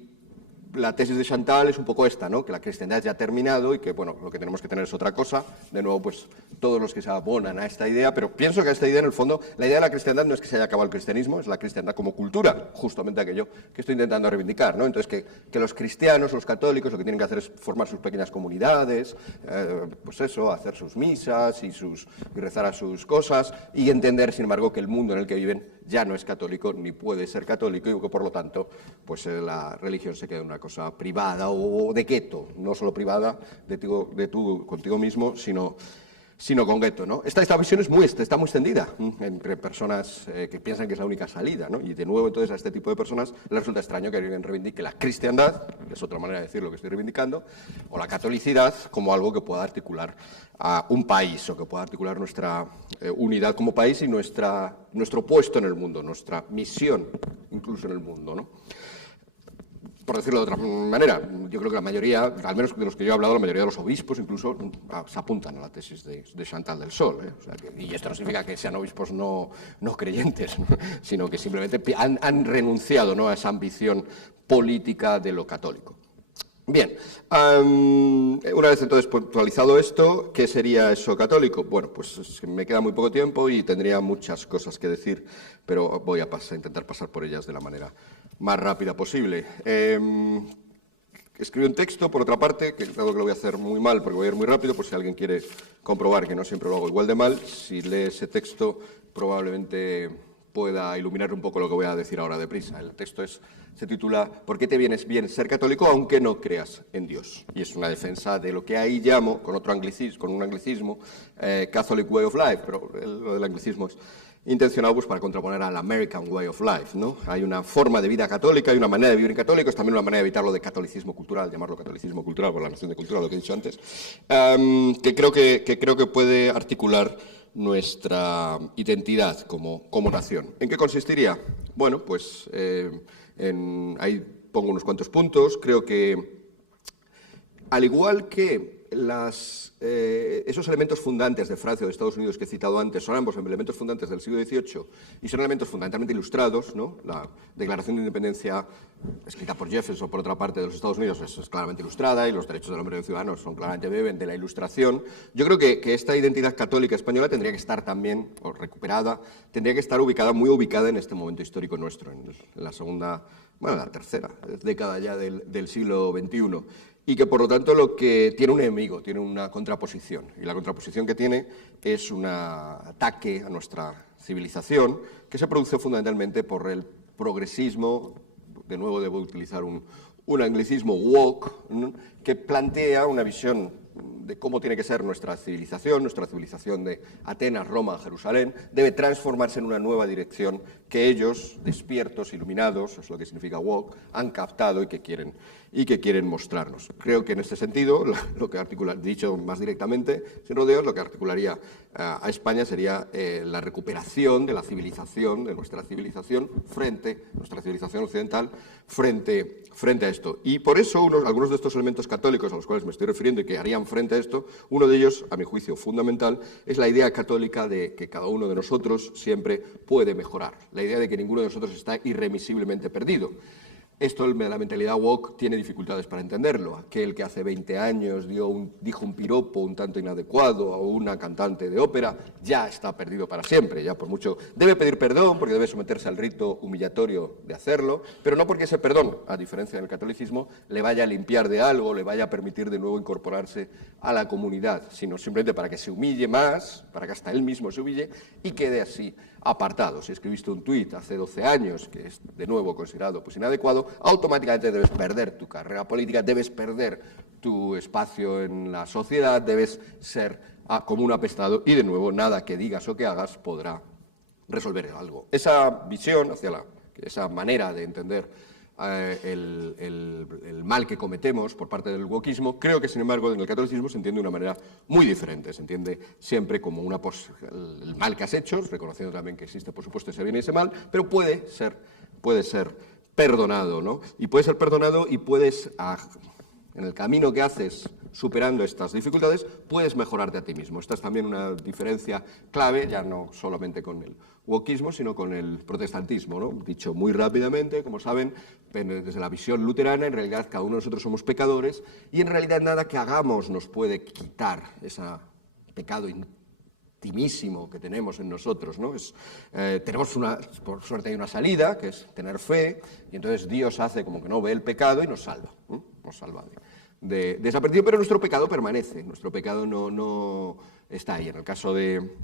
la tesis de Chantal es un poco esta, ¿no? Que la cristiandad ya ha terminado y que, bueno, lo que tenemos que tener es otra cosa. De nuevo, pues, todos los que se abonan a esta idea, pero pienso que esta idea, en el fondo, la idea de la cristiandad no es que se haya acabado el cristianismo, es la cristiandad como cultura, justamente aquello que estoy intentando reivindicar, ¿no? Entonces, que los cristianos, los católicos, lo que tienen que hacer es formar sus pequeñas comunidades, pues eso, hacer sus misas y rezar a sus cosas y entender, sin embargo, que el mundo en el que viven ya no es católico ni puede ser católico y que, por lo tanto, pues la religión se queda en una cosa privada o de gueto, no solo privada contigo mismo, sino sino con gueto, ¿no? Esta visión es está muy extendida entre personas que piensan que es la única salida, ¿no? Y de nuevo, entonces, a este tipo de personas les resulta extraño que alguien reivindique la cristiandad, que es otra manera de decir lo que estoy reivindicando, o la catolicidad como algo que pueda articular a un país o que pueda articular nuestra unidad como país y nuestro puesto en el mundo, nuestra misión incluso en el mundo, ¿no? Por decirlo de otra manera, yo creo que la mayoría, al menos de los que yo he hablado, la mayoría de los obispos incluso se apuntan a la tesis de Chantal del Sol. O sea, y esto no significa que sean obispos no creyentes, ¿no? Sino que simplemente han renunciado, ¿no?, a esa ambición política de lo católico. Bien, una vez entonces puntualizado esto, ¿qué sería eso católico? Bueno, pues me queda muy poco tiempo y tendría muchas cosas que decir, pero voy a intentar pasar por ellas de la manera más rápida posible. Escribí un texto, por otra parte, que creo que lo voy a hacer muy mal porque voy a ir muy rápido, por si alguien quiere comprobar que no siempre lo hago igual de mal. Si lee ese texto, probablemente pueda iluminar un poco lo que voy a decir ahora deprisa. El texto se titula ¿Por qué te vienes bien ser católico aunque no creas en Dios? Y es una defensa de lo que ahí llamo, con un anglicismo, Catholic Way of Life, pero lo del anglicismo es intencionado pues para contraponer al American Way of Life, ¿no? Hay una forma de vida católica, hay una manera de vivir en católico, es también una manera de evitarlo de catolicismo cultural, llamarlo catolicismo cultural por la noción de cultura, lo que he dicho antes, que creo que puede articular nuestra identidad como nación. ¿En qué consistiría? Bueno, pues ahí pongo unos cuantos puntos. Creo que, al igual que esos elementos fundantes de Francia o de Estados Unidos que he citado antes son ambos elementos fundantes del siglo XVIII y son elementos fundamentalmente ilustrados, ¿no? La Declaración de Independencia escrita por Jefferson, por otra parte, de los Estados Unidos es claramente ilustrada y los derechos del hombre y del ciudadano claramente beben de la Ilustración. Yo creo que esta identidad católica española tendría que estar también, o recuperada, tendría que estar muy ubicada en este momento histórico nuestro, en la tercera década ya del siglo XXI. Y que, por lo tanto, lo que tiene un enemigo, tiene una contraposición. Y la contraposición que tiene es un ataque a nuestra civilización que se produce fundamentalmente por el progresismo, de nuevo debo utilizar un anglicismo woke, ¿no?, que plantea una visión de cómo tiene que ser nuestra civilización de Atenas, Roma, Jerusalén, debe transformarse en una nueva dirección que ellos, despiertos, iluminados, es lo que significa woke, han captado y que quieren mostrarnos. Creo que en este sentido, lo que dicho más directamente, sin rodeos, lo que articularía a España sería la recuperación de la civilización, de nuestra civilización nuestra civilización occidental, frente a esto. Y por eso algunos de estos elementos católicos a los cuales me estoy refiriendo y que harían frente a esto, uno de ellos, a mi juicio fundamental, es la idea católica de que cada uno de nosotros siempre puede mejorar, la idea de que ninguno de nosotros está irremisiblemente perdido. Esto, la mentalidad woke, tiene dificultades para entenderlo. Aquel que hace 20 años dijo un piropo un tanto inadecuado a una cantante de ópera, ya está perdido para siempre. Ya por mucho debe pedir perdón porque debe someterse al rito humillatorio de hacerlo, pero no porque ese perdón, a diferencia del catolicismo, le vaya a limpiar de algo, le vaya a permitir de nuevo incorporarse a la comunidad, sino simplemente para que se humille más, para que hasta él mismo se humille y quede así apartado. Si escribiste un tuit hace 12 años que es de nuevo considerado pues inadecuado, automáticamente debes perder tu carrera política, debes perder tu espacio en la sociedad, debes ser como un apestado y de nuevo nada que digas o que hagas podrá resolver algo. Esa visión esa manera de entender el mal que cometemos por parte del wokismo, creo que, sin embargo, en el catolicismo se entiende de una manera muy diferente. Se entiende siempre como el mal que has hecho, reconociendo también que existe, por supuesto, ese bien y ese mal, pero puede ser perdonado, ¿no? Y puede ser perdonado y en el camino que haces superando estas dificultades, puedes mejorarte a ti mismo. Esta es también una diferencia clave, ya no solamente con el wokismo, sino con el protestantismo, ¿no? Dicho muy rápidamente, como saben, desde la visión luterana, en realidad cada uno de nosotros somos pecadores y en realidad nada que hagamos nos puede quitar ese pecado intimísimo que tenemos en nosotros, ¿no? Por suerte hay una salida, que es tener fe, y entonces Dios hace como que no ve el pecado y nos salva, ¿no? Nos salva de esa perdición, pero nuestro pecado permanece, nuestro pecado no está ahí. En el caso de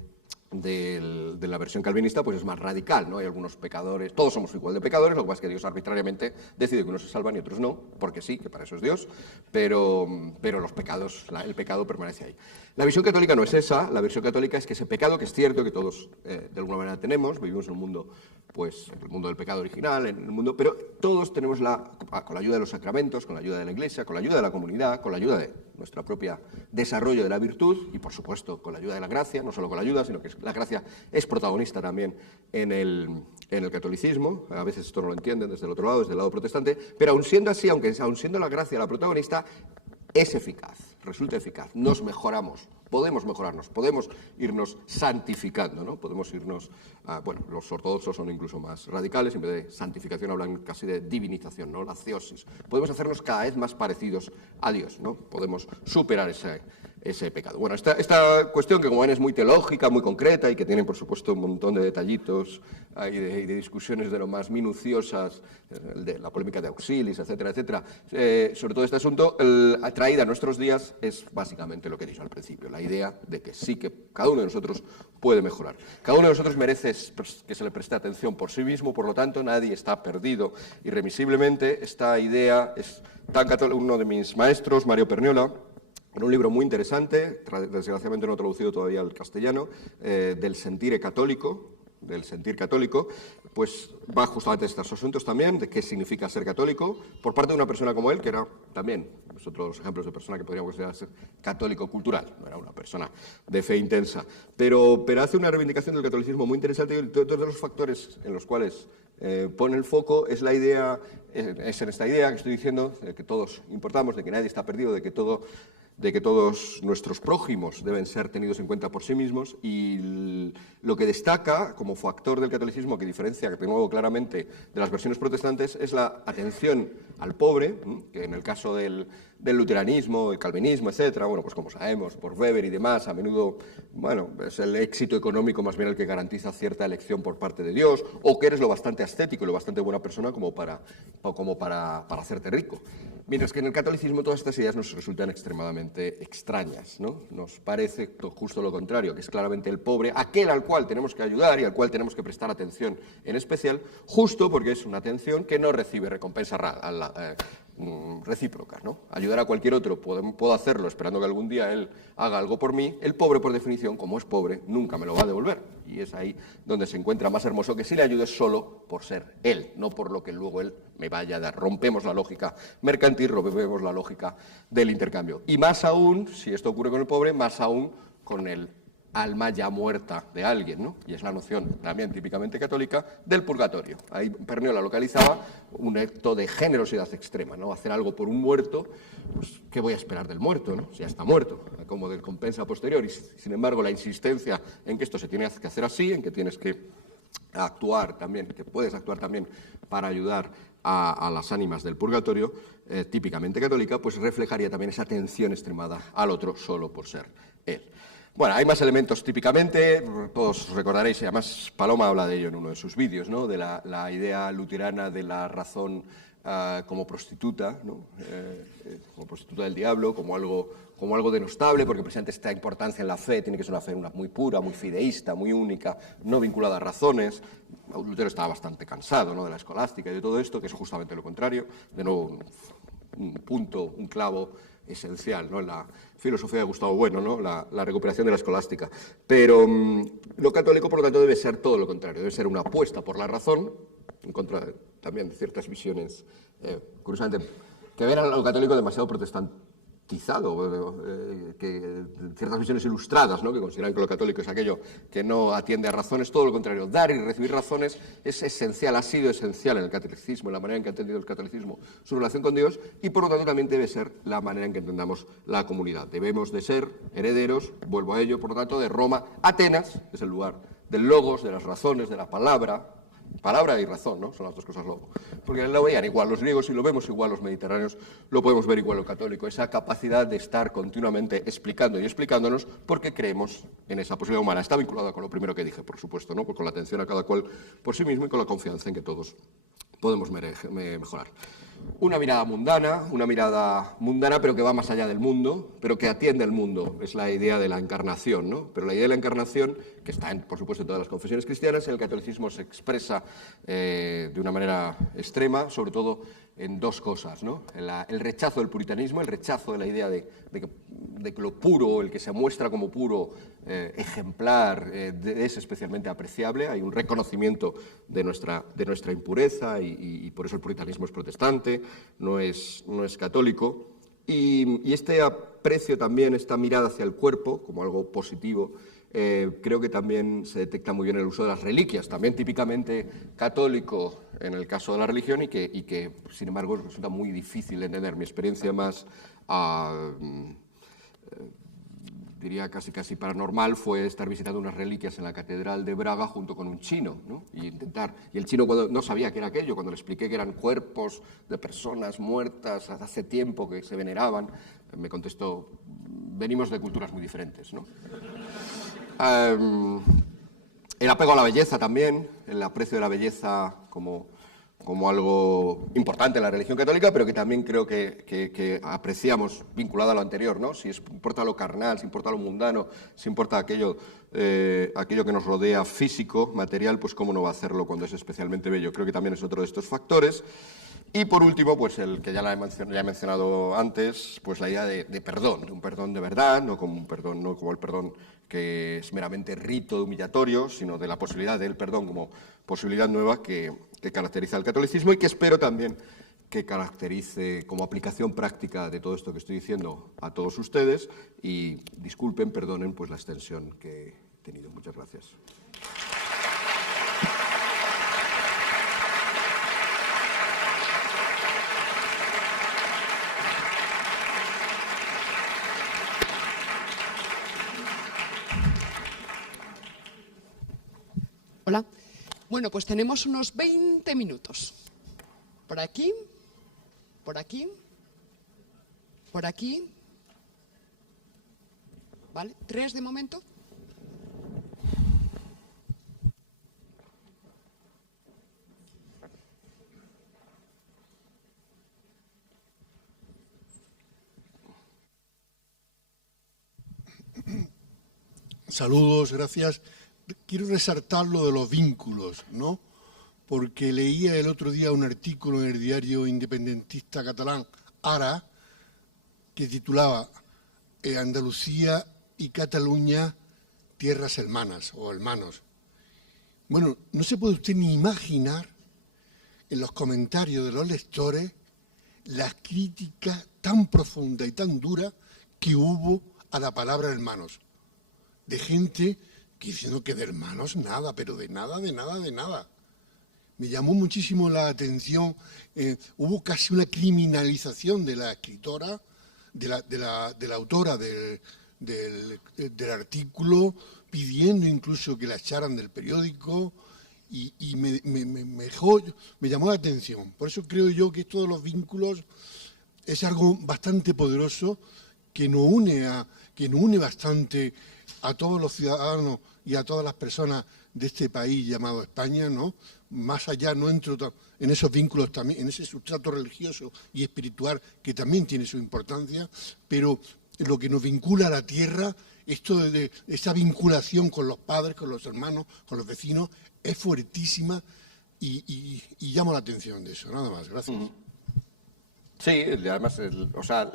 de la versión calvinista, pues es más radical, ¿no? Hay algunos pecadores, todos somos igual de pecadores, lo que pasa es que Dios arbitrariamente decide que unos se salvan y otros no, porque sí, que para eso es Dios, pero los pecados, el pecado permanece ahí. La visión católica no es esa, la visión católica es que ese pecado, que es cierto que todos de alguna manera tenemos, vivimos en un mundo, pues el mundo del pecado original, en el mundo, pero todos tenemos con la ayuda de los sacramentos, con la ayuda de la Iglesia, con la ayuda de la comunidad, con la ayuda de nuestro propio desarrollo de la virtud y, por supuesto, con la ayuda de la gracia, no solo con la ayuda, sino que la gracia es protagonista también en el catolicismo. A veces esto no lo entienden desde el otro lado, desde el lado protestante, pero aun siendo así, aun siendo la gracia la protagonista, es eficaz, resulta eficaz, nos mejoramos, podemos mejorarnos, podemos irnos santificando, ¿no? Podemos irnos, bueno, los ortodoxos son incluso más radicales, en vez de santificación hablan casi de divinización, ¿no? La theosis. Podemos hacernos cada vez más parecidos a Dios, ¿no? Podemos superar ese pecado. Bueno, esta cuestión, que como ven es muy teológica, muy concreta y que tiene, por supuesto, un montón de detallitos y de discusiones de lo más minuciosas, de la polémica de Auxilis, etcétera, etcétera, sobre todo este asunto, traída a nuestros días es básicamente lo que he dicho al principio, la idea de que sí que cada uno de nosotros puede mejorar. Cada uno de nosotros merece que se le preste atención por sí mismo, por lo tanto nadie está perdido irremisiblemente. Esta idea es tan católica. Uno de mis maestros, Mario Perniola, en un libro muy interesante, desgraciadamente no traducido todavía al castellano, del sentir católico, pues va justamente a estos asuntos también, de qué significa ser católico, por parte de una persona como él, que era también, es otro de los ejemplos de persona que podríamos considerar ser católico cultural, no era una persona de fe intensa, pero hace una reivindicación del catolicismo muy interesante, y todos los factores en los cuales pone el foco es la idea, es en esta idea que estoy diciendo, de que todos importamos, de que nadie está perdido, de que todos nuestros prójimos deben ser tenidos en cuenta por sí mismos, y lo que destaca como factor del catolicismo que diferencia, de nuevo claramente, de las versiones protestantes es la atención al pobre, que en el caso del luteranismo, el calvinismo, etcétera, bueno, pues como sabemos, por Weber y demás, a menudo, bueno, es el éxito económico más bien el que garantiza cierta elección por parte de Dios, o que eres lo bastante ascético y lo bastante buena persona como para hacerte rico. Mientras que en el catolicismo todas estas ideas nos resultan extremadamente extrañas, ¿no? Nos parece justo lo contrario, que es claramente el pobre, aquel al cual tenemos que ayudar y al cual tenemos que prestar atención en especial, justo porque es una atención que no recibe recompensa recíproca, ¿no? Ayudar a cualquier otro, puedo hacerlo esperando que algún día él haga algo por mí. El pobre, por definición, como es pobre, nunca me lo va a devolver. Y es ahí donde se encuentra más hermoso que si le ayudes solo por ser él, no por lo que luego él me vaya a dar. Rompemos la lógica mercantil, rompemos la lógica del intercambio. Y más aún, si esto ocurre con el pobre, más aún con el alma ya muerta de alguien, ¿no? Y es la noción también típicamente católica del purgatorio. Ahí Perniola localizaba un acto de generosidad extrema, ¿no? Hacer algo por un muerto, pues ¿qué voy a esperar del muerto, ¿no? Si ya está muerto, como del compensa posterior. Y sin embargo la insistencia en que esto se tiene que hacer así, en que tienes que actuar también, que puedes actuar también para ayudar a las ánimas del purgatorio, típicamente católica, pues reflejaría también esa atención extremada al otro solo por ser él. Bueno, hay más elementos típicamente, todos recordaréis, y además Paloma habla de ello en uno de sus vídeos, ¿no? De la idea luterana de la razón como prostituta, ¿no? Como prostituta del diablo, como algo denostable, porque precisamente esta importancia en la fe tiene que ser una fe muy pura, muy fideísta, muy única, no vinculada a razones. Lutero estaba bastante cansado, ¿no? De la escolástica y de todo esto, que es justamente lo contrario. De nuevo, un punto, un clavo esencial, ¿no? En la filosofía de Gustavo Bueno, ¿no? La recuperación de la escolástica. Pero lo católico, por lo tanto, debe ser todo lo contrario, debe ser una apuesta por la razón, en contra también de ciertas visiones, curiosamente, que ven a lo católico demasiado protestantizado, que ciertas visiones ilustradas, ¿no? Que consideran que lo católico es aquello que no atiende a razones, todo lo contrario. Dar y recibir razones es esencial, ha sido esencial en el catolicismo, en la manera en que ha entendido el catolicismo su relación con Dios, y por lo tanto también debe ser la manera en que entendamos la comunidad. Debemos de ser herederos, vuelvo a ello, por lo tanto, de Roma. Atenas es el lugar del logos, de las razones, de la palabra y razón, ¿no? Son las dos cosas luego. Porque lo veían igual los griegos y lo vemos igual los mediterráneos, lo podemos ver igual los católicos, esa capacidad de estar continuamente explicando y explicándonos porque creemos en esa posibilidad humana. Está vinculada con lo primero que dije, por supuesto, ¿no? Pues con la atención a cada cual por sí mismo y con la confianza en que todos podemos mejorar. una mirada mundana, pero que va más allá del mundo, pero que atiende al mundo. Es la idea de la encarnación, ¿no? Pero la idea de la encarnación, que está, por supuesto, en todas las confesiones cristianas, en el catolicismo se expresa de una manera extrema, sobre todo en dos cosas, ¿no? El rechazo del puritanismo, el rechazo de la idea de que lo puro, el que se muestra como puro, ejemplar, es especialmente apreciable. Hay un reconocimiento de nuestra impureza y por eso el puritanismo es protestante, no es católico. Y este aprecio también, esta mirada hacia el cuerpo como algo positivo, creo que también se detecta muy bien el uso de las reliquias, también típicamente católico en el caso de la religión y que sin embargo, resulta muy difícil de entender. Mi experiencia más, diría casi paranormal, fue estar visitando unas reliquias en la Catedral de Braga junto con un chino, ¿no? Y el chino cuando no sabía qué era aquello, cuando le expliqué que eran cuerpos de personas muertas hace tiempo que se veneraban, me contestó, venimos de culturas muy diferentes, ¿no? El apego a la belleza también, el aprecio de la belleza como algo importante en la religión católica, pero que también creo que apreciamos vinculado a lo anterior, ¿no? Si importa lo carnal, si importa lo mundano, si importa aquello que nos rodea físico, material, pues cómo no va a hacerlo cuando es especialmente bello. Creo que también es otro de estos factores. Y por último, pues el que ya he mencionado antes, pues la idea de perdón, de un perdón de verdad, no como el perdón que es meramente rito humillatorio, sino de la posibilidad del perdón como posibilidad nueva que caracteriza al catolicismo y que espero también que caracterice como aplicación práctica de todo esto que estoy diciendo a todos ustedes. Y disculpen, perdonen pues la extensión que he tenido. Muchas gracias. Hola. Bueno, pues tenemos unos 20 minutos. Por aquí, por aquí, por aquí. ¿Vale? 3 de momento. Saludos, gracias. Quiero resaltar lo de los vínculos, ¿no? Porque leía el otro día un artículo en el diario independentista catalán Ara, que titulaba Andalucía y Cataluña, tierras hermanas o hermanos. Bueno, no se puede usted ni imaginar en los comentarios de los lectores la crítica tan profunda y tan dura que hubo a la palabra hermanos. De gente que diciendo que de hermanos nada, pero de nada. Me llamó muchísimo la atención, hubo casi una criminalización de la escritora, de la autora del artículo, pidiendo incluso que la echaran del periódico, y me llamó la atención. Por eso creo yo que esto de los vínculos es algo bastante poderoso que nos une bastante a todos los ciudadanos y a todas las personas de este país llamado España, ¿no? Más allá, no entro en esos vínculos también, en ese sustrato religioso y espiritual que también tiene su importancia, pero lo que nos vincula a la tierra, esto de esa vinculación con los padres, con los hermanos, con los vecinos, es fuertísima y llamo la atención de eso. Nada más, gracias. Sí, además,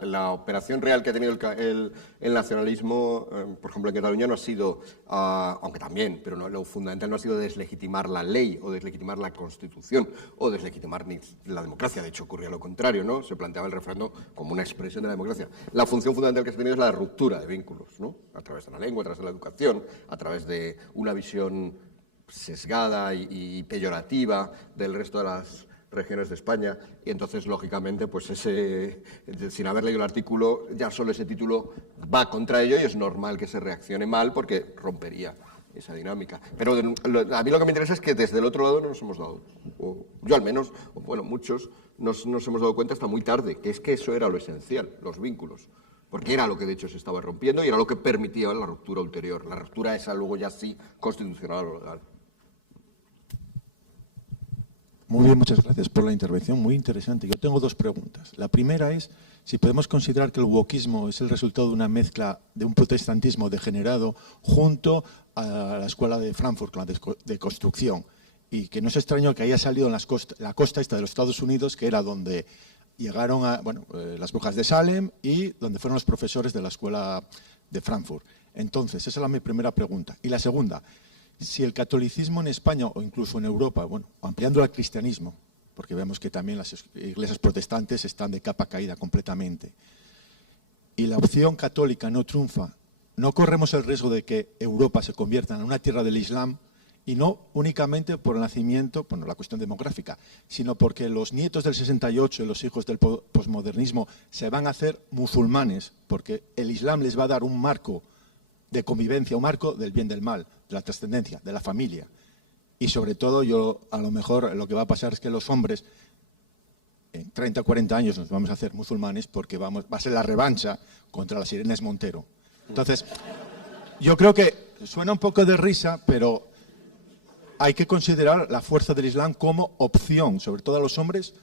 la operación real que ha tenido el nacionalismo, por ejemplo, en Cataluña no ha sido, aunque también, pero no, lo fundamental no ha sido deslegitimar la ley o deslegitimar la Constitución o deslegitimar ni la democracia. De hecho, ocurría lo contrario, ¿no? Se planteaba el referéndum como una expresión de la democracia. La función fundamental que se ha tenido es la ruptura de vínculos, ¿no? A través de la lengua, a través de la educación, a través de una visión sesgada y peyorativa del resto de las regiones de España, y entonces, lógicamente, pues sin haber leído el artículo, ya solo ese título va contra ello y es normal que se reaccione mal porque rompería esa dinámica. Pero a mí lo que me interesa es que desde el otro lado no nos hemos dado, o yo al menos, o bueno, muchos, nos hemos dado cuenta hasta muy tarde, que es que eso era lo esencial, los vínculos, porque era lo que de hecho se estaba rompiendo y era lo que permitía la ruptura ulterior, la ruptura esa luego ya sí constitucional o legal. Muy bien, muchas gracias por la intervención, muy interesante. Yo tengo dos preguntas. La primera es si podemos considerar que el wokismo es el resultado de una mezcla de un protestantismo degenerado junto a la escuela de Frankfurt, la de construcción, y que no es extraño que haya salido en la costa esta de los Estados Unidos, que era donde llegaron las brujas de Salem y donde fueron los profesores de la escuela de Frankfurt. Entonces, esa es mi primera pregunta. Y la segunda, si el catolicismo en España o incluso en Europa, bueno, ampliando al cristianismo, porque vemos que también las iglesias protestantes están de capa caída completamente, y la opción católica no triunfa, ¿no corremos el riesgo de que Europa se convierta en una tierra del Islam? Y no únicamente por el nacimiento, bueno, la cuestión demográfica, sino porque los nietos del 68 y los hijos del posmodernismo se van a hacer musulmanes, porque el Islam les va a dar un marco de convivencia, un marco del bien del mal, de la trascendencia, de la familia. Y sobre todo, a lo mejor lo que va a pasar es que los hombres en 30 o 40 años nos vamos a hacer musulmanes porque va a ser la revancha contra las Irenes Montero. Entonces, yo creo que suena un poco de risa, pero hay que considerar la fuerza del Islam como opción, sobre todo a los hombres,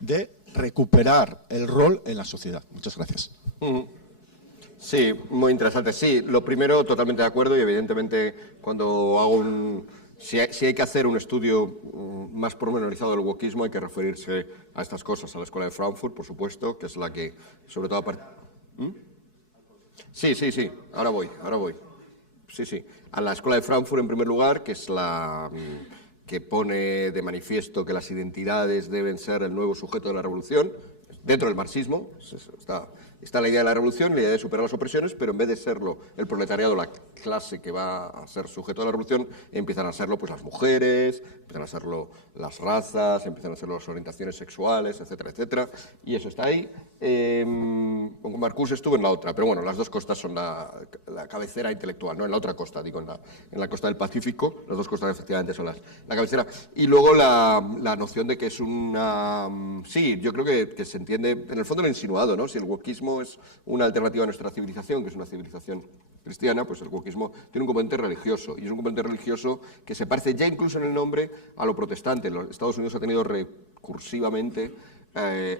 de recuperar el rol en la sociedad. Muchas gracias. Sí, muy interesante. Sí, lo primero, totalmente de acuerdo, y evidentemente cuando hago si hay que hacer un estudio más pormenorizado del wokismo, hay que referirse a estas cosas, a la Escuela de Frankfurt, por supuesto, que es la que, sobre todo, Sí, ahora voy. Sí. A la Escuela de Frankfurt, en primer lugar, que es la que pone de manifiesto que las identidades deben ser el nuevo sujeto de la revolución, dentro del marxismo. Está la idea de la revolución, la idea de superar las opresiones, pero en vez de serlo el proletariado, la clase que va a ser sujeto de la revolución, empiezan a serlo pues las mujeres, empiezan a serlo las razas, empiezan a serlo las orientaciones sexuales, etcétera, etcétera. Y eso está ahí. Con Marcuse estuvo en la otra, pero bueno, las dos costas son la cabecera intelectual, no en la otra costa, digo, en la costa del Pacífico, las dos costas efectivamente son la cabecera. Y luego la noción de que es una... Sí, yo creo que se entiende, en el fondo lo insinuado, ¿no? Si el wokismo es una alternativa a nuestra civilización, que es una civilización cristiana, pues el wokismo tiene un componente religioso, y es un componente religioso que se parece ya incluso en el nombre a lo protestante. Los Estados Unidos ha tenido recursivamente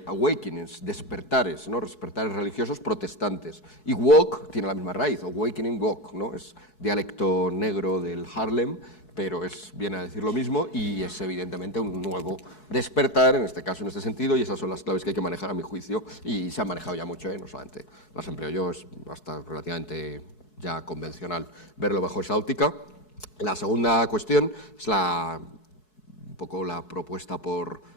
awakenings, despertares, ¿no? Despertares religiosos protestantes. Y wok tiene la misma raíz, awakening wok, ¿no? Es dialecto negro del Harlem, pero viene a decir lo mismo y es evidentemente un nuevo despertar, en este caso, en este sentido, y esas son las claves que hay que manejar a mi juicio, y se han manejado ya mucho, no solamente las empleo yo, es hasta relativamente ya convencional verlo bajo esa óptica. La segunda cuestión es un poco la propuesta por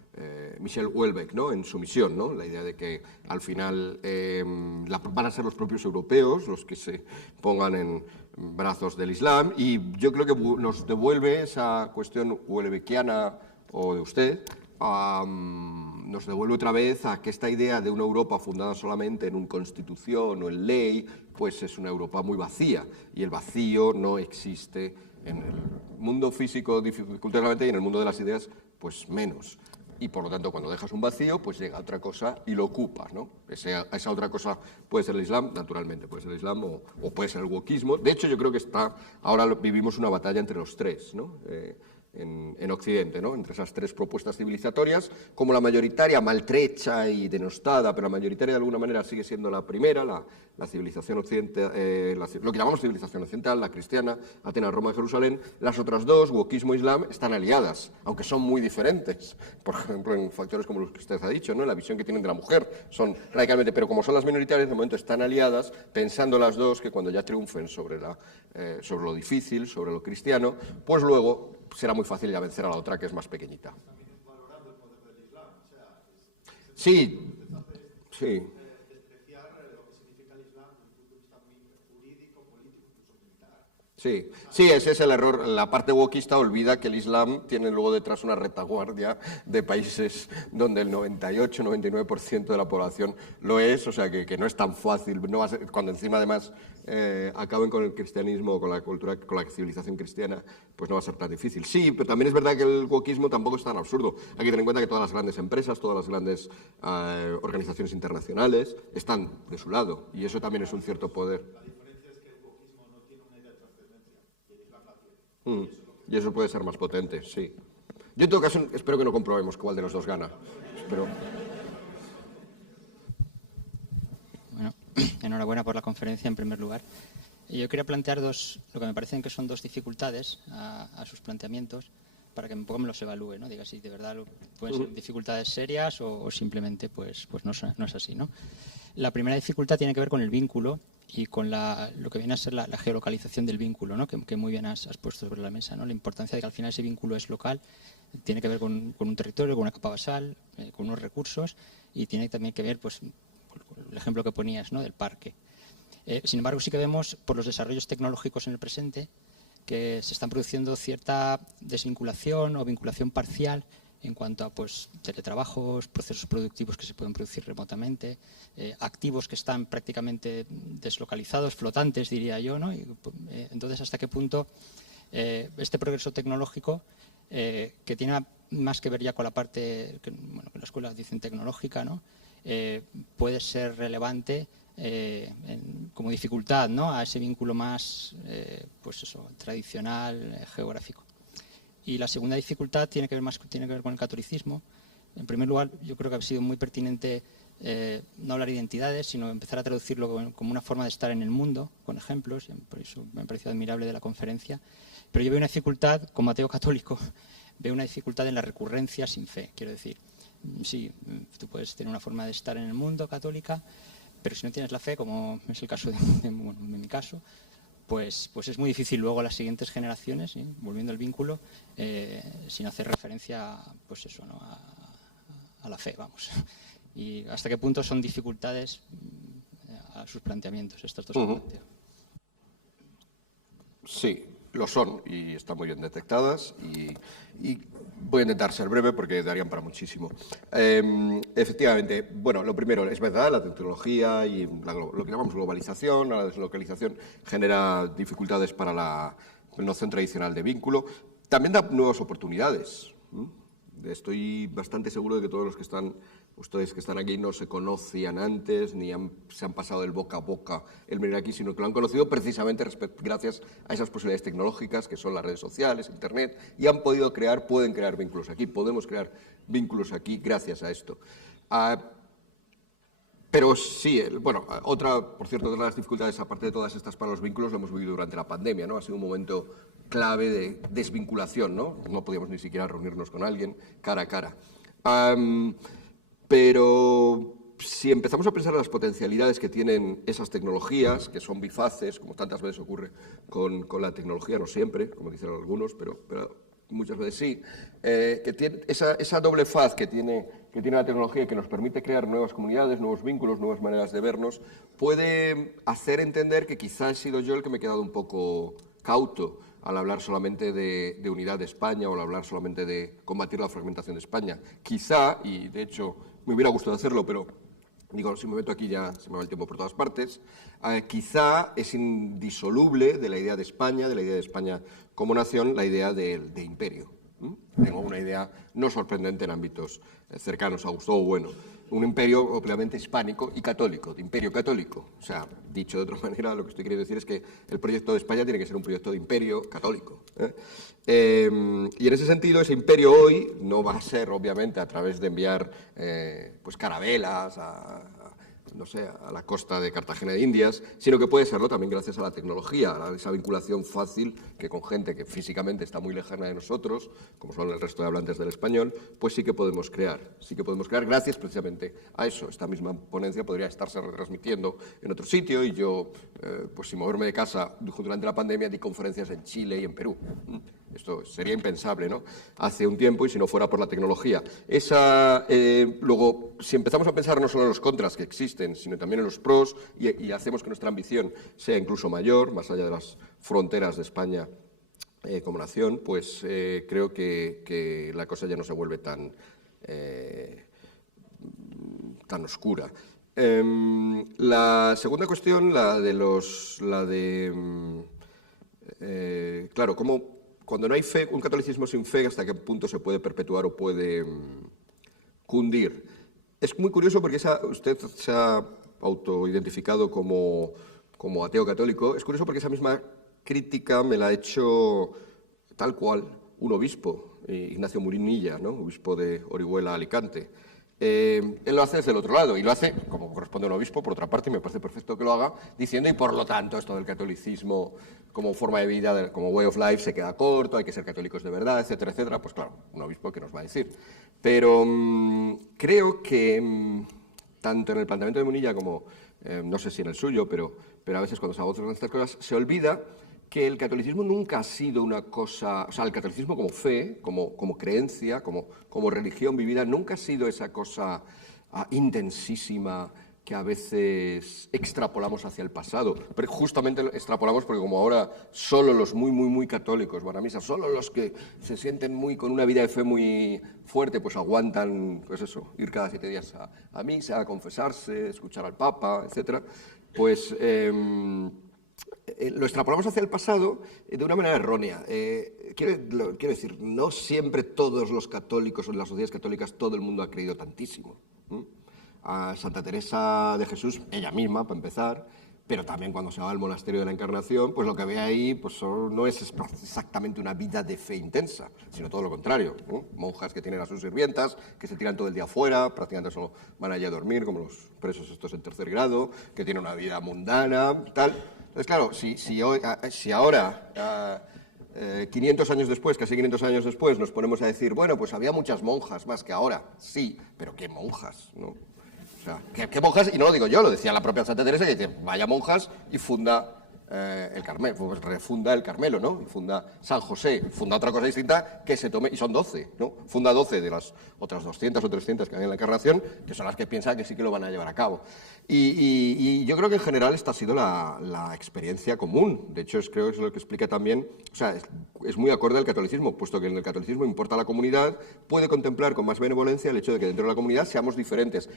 Michel Houellebecq, ¿no? En su misión, ¿no? La idea de que al final van a ser los propios europeos los que se pongan en brazos del Islam, y yo creo que nos devuelve esa cuestión houellebecquiana o de usted, nos devuelve otra vez a que esta idea de una Europa fundada solamente en una constitución o en ley, pues es una Europa muy vacía, y el vacío no existe en el mundo físico dificultosamente, y en el mundo de las ideas pues menos. Y por lo tanto, cuando dejas un vacío, pues llega otra cosa y lo ocupas, ¿no? Esa otra cosa puede ser el Islam, naturalmente, puede ser el Islam o puede ser el wokismo. De hecho, yo creo que ahora vivimos una batalla entre los tres, ¿no? En Occidente, ¿no? Entre esas tres propuestas civilizatorias, como la mayoritaria maltrecha y denostada, pero la mayoritaria de alguna manera sigue siendo la primera, la civilización occidental, lo que llamamos civilización occidental, la cristiana, Atenas, Roma y Jerusalén. Las otras dos, wokismo e Islam, están aliadas, aunque son muy diferentes. Por ejemplo, en factores como los que usted ha dicho, ¿no? La visión que tienen de la mujer son radicalmente, pero como son las minoritarias, de momento están aliadas, pensando las dos que cuando ya triunfen sobre lo difícil, sobre lo cristiano, pues luego será muy fácil ya vencer a la otra, que es más pequeñita. Sí. Sí, ese es el error. La parte wokista olvida que el Islam tiene luego detrás una retaguardia de países donde el 98-99% de la población lo es, o sea que no es tan fácil. No va a ser, cuando encima además acaben con el cristianismo, con la cultura, con la civilización cristiana, pues no va a ser tan difícil. Sí, pero también es verdad que el wokismo tampoco es tan absurdo. Hay que tener en cuenta que todas las grandes empresas, todas las grandes organizaciones internacionales están de su lado, y eso también es un cierto poder. Y eso puede ser más potente, sí. Yo en todo caso espero que no comprobemos cuál de los dos gana. Espero. Bueno, enhorabuena por la conferencia en primer lugar. Yo quería plantear lo que me parecen que son dos dificultades a sus planteamientos para que un poco me los evalúe, ¿no? Diga si de verdad pueden ser dificultades serias o simplemente pues no es así, ¿no? La primera dificultad tiene que ver con el vínculo y con lo que viene a ser la geolocalización del vínculo, ¿no? Que muy bien has puesto sobre la mesa, ¿no? La importancia de que al final ese vínculo es local, tiene que ver con un territorio, con una capa basal, con unos recursos y tiene también que ver, pues, con el ejemplo que ponías, ¿no? Del parque. Sin embargo, sí que vemos por los desarrollos tecnológicos en el presente que se están produciendo cierta desvinculación o vinculación parcial en cuanto a pues, teletrabajos, procesos productivos que se pueden producir remotamente, activos que están prácticamente deslocalizados, flotantes, diría yo, ¿no? Entonces, ¿hasta qué punto este progreso tecnológico, que tiene más que ver ya con la parte que en la escuela dicen tecnológica, ¿no? Puede ser relevante como dificultad, ¿no? A ese vínculo más pues eso, tradicional, geográfico. Y la segunda dificultad tiene que ver con el catolicismo. En primer lugar, yo creo que ha sido muy pertinente no hablar de identidades, sino empezar a traducirlo como una forma de estar en el mundo, con ejemplos, y por eso me ha parecido admirable de la conferencia. Pero yo veo una dificultad, como ateo católico, veo una dificultad en la recurrencia sin fe. Quiero decir, sí, tú puedes tener una forma de estar en el mundo católica, pero si no tienes la fe, como es el caso de mi caso, pues es muy difícil luego a las siguientes generaciones, ¿sí? Volviendo al vínculo, sin hacer referencia pues eso, ¿no? a la fe, vamos. Y hasta qué punto son dificultades a sus planteamientos, estas dos que planteo. Sí, lo son y están muy bien detectadas y voy a intentar ser breve porque darían para muchísimo. Efectivamente, bueno, lo primero, es verdad, la tecnología y lo que llamamos globalización, la deslocalización genera dificultades para la noción tradicional de vínculo. También da nuevas oportunidades. Estoy bastante seguro de que todos los que ustedes que están aquí no se conocían antes, ni se han pasado del boca a boca el venir aquí, sino que lo han conocido precisamente gracias a esas posibilidades tecnológicas que son las redes sociales, Internet, y pueden crear vínculos aquí, podemos crear vínculos aquí gracias a esto. Pero sí, por cierto, otra de las dificultades, aparte de todas estas para los vínculos, lo hemos vivido durante la pandemia, ¿no? Ha sido un momento clave de desvinculación, ¿no? No podíamos ni siquiera reunirnos con alguien cara a cara. Pero si empezamos a pensar en las potencialidades que tienen esas tecnologías, que son bifaces, como tantas veces ocurre con la tecnología, no siempre, como dicen algunos, pero muchas veces sí, que tiene esa doble faz que tiene la tecnología y que nos permite crear nuevas comunidades, nuevos vínculos, nuevas maneras de vernos, puede hacer entender que quizá he sido yo el que me he quedado un poco cauto al hablar solamente de unidad de España o al hablar solamente de combatir la fragmentación de España. Quizá, y de hecho me hubiera gustado hacerlo, pero digo, si me meto aquí ya se me va el tiempo por todas partes, quizá es indisoluble de la idea de España como nación, la idea de imperio. Tengo una idea no sorprendente en ámbitos cercanos a Gustavo Bueno. Un imperio obviamente hispánico y católico, de imperio católico. O sea, dicho de otra manera, lo que estoy queriendo decir es que el proyecto de España tiene que ser un proyecto de imperio católico. Y en ese sentido, ese imperio hoy no va a ser, obviamente, a través de enviar pues carabelas no sé, a la costa de Cartagena de Indias, sino que puede serlo también gracias a la tecnología, a esa vinculación fácil que con gente que físicamente está muy lejana de nosotros, como son el resto de hablantes del español, pues sí que podemos crear gracias precisamente a eso. Esta misma ponencia podría estarse retransmitiendo en otro sitio y yo, pues sin moverme de casa durante la pandemia, di conferencias en Chile y en Perú. Esto sería impensable, ¿no? Hace un tiempo y si no fuera por la tecnología. Luego, si empezamos a pensar no solo en los contras que existen, sino también en los pros y hacemos que nuestra ambición sea incluso mayor, más allá de las fronteras de España como nación, pues creo que la cosa ya no se vuelve tan oscura. La segunda cuestión, claro, cuando no hay fe, un catolicismo sin fe, ¿hasta qué punto se puede perpetuar o puede cundir? Es muy curioso porque usted se ha autoidentificado como ateo católico. Es curioso porque esa misma crítica me la ha hecho tal cual un obispo, Ignacio Murinilla, ¿no? Obispo de Orihuela, Alicante. Él lo hace desde el otro lado y lo hace, como corresponde a un obispo, por otra parte, y me parece perfecto que lo haga, diciendo, y por lo tanto esto del catolicismo como forma de vida, como way of life, se queda corto, hay que ser católicos de verdad, etcétera, etcétera. Pues claro, un obispo que nos va a decir. Pero creo que tanto en el planteamiento de Munilla como, no sé si en el suyo, pero a veces cuando se abordan estas cosas, se olvida que el catolicismo nunca ha sido una cosa, o sea, el catolicismo como fe, como creencia, como religión vivida, nunca ha sido esa cosa intensísima que a veces extrapolamos hacia el pasado. Pero justamente extrapolamos porque como ahora solo los muy católicos van a misa, solo los que se sienten con una vida de fe muy fuerte, pues aguantan, pues eso, ir cada 7 días a misa, a confesarse, escuchar al Papa, etcétera. Pues lo extrapolamos hacia el pasado de una manera errónea. Quiero decir, no siempre todos los católicos o en las sociedades católicas todo el mundo ha creído tantísimo. A Santa Teresa de Jesús, ella misma, para empezar, pero también cuando se va al monasterio de la Encarnación, pues lo que ve ahí pues, no es exactamente una vida de fe intensa, sino todo lo contrario, ¿no? Monjas que tienen a sus sirvientas, que se tiran todo el día afuera, prácticamente solo van allí a dormir, como los presos estos en 3er grado, que tienen una vida mundana, tal. Entonces, claro, si ahora, 500 años después, casi 500 años después, nos ponemos a decir, bueno, pues había muchas monjas más que ahora, sí, pero ¿qué monjas? ¿No? O sea, ¿qué monjas? Y no lo digo yo, lo decía la propia Santa Teresa, que dice, vaya monjas, y funda el Carmelo, pues refunda el Carmelo, ¿no? Y funda San José, funda otra cosa distinta que se tome, y son 12, ¿no? Funda 12 de las otras 200 o 300 que hay en la Encarnación, que son las que piensan que sí que lo van a llevar a cabo. Y yo creo que en general esta ha sido la experiencia común. De hecho, creo que es lo que explica también, o sea, es muy acorde al catolicismo, puesto que en el catolicismo importa la comunidad, puede contemplar con más benevolencia el hecho de que dentro de la comunidad seamos diferentes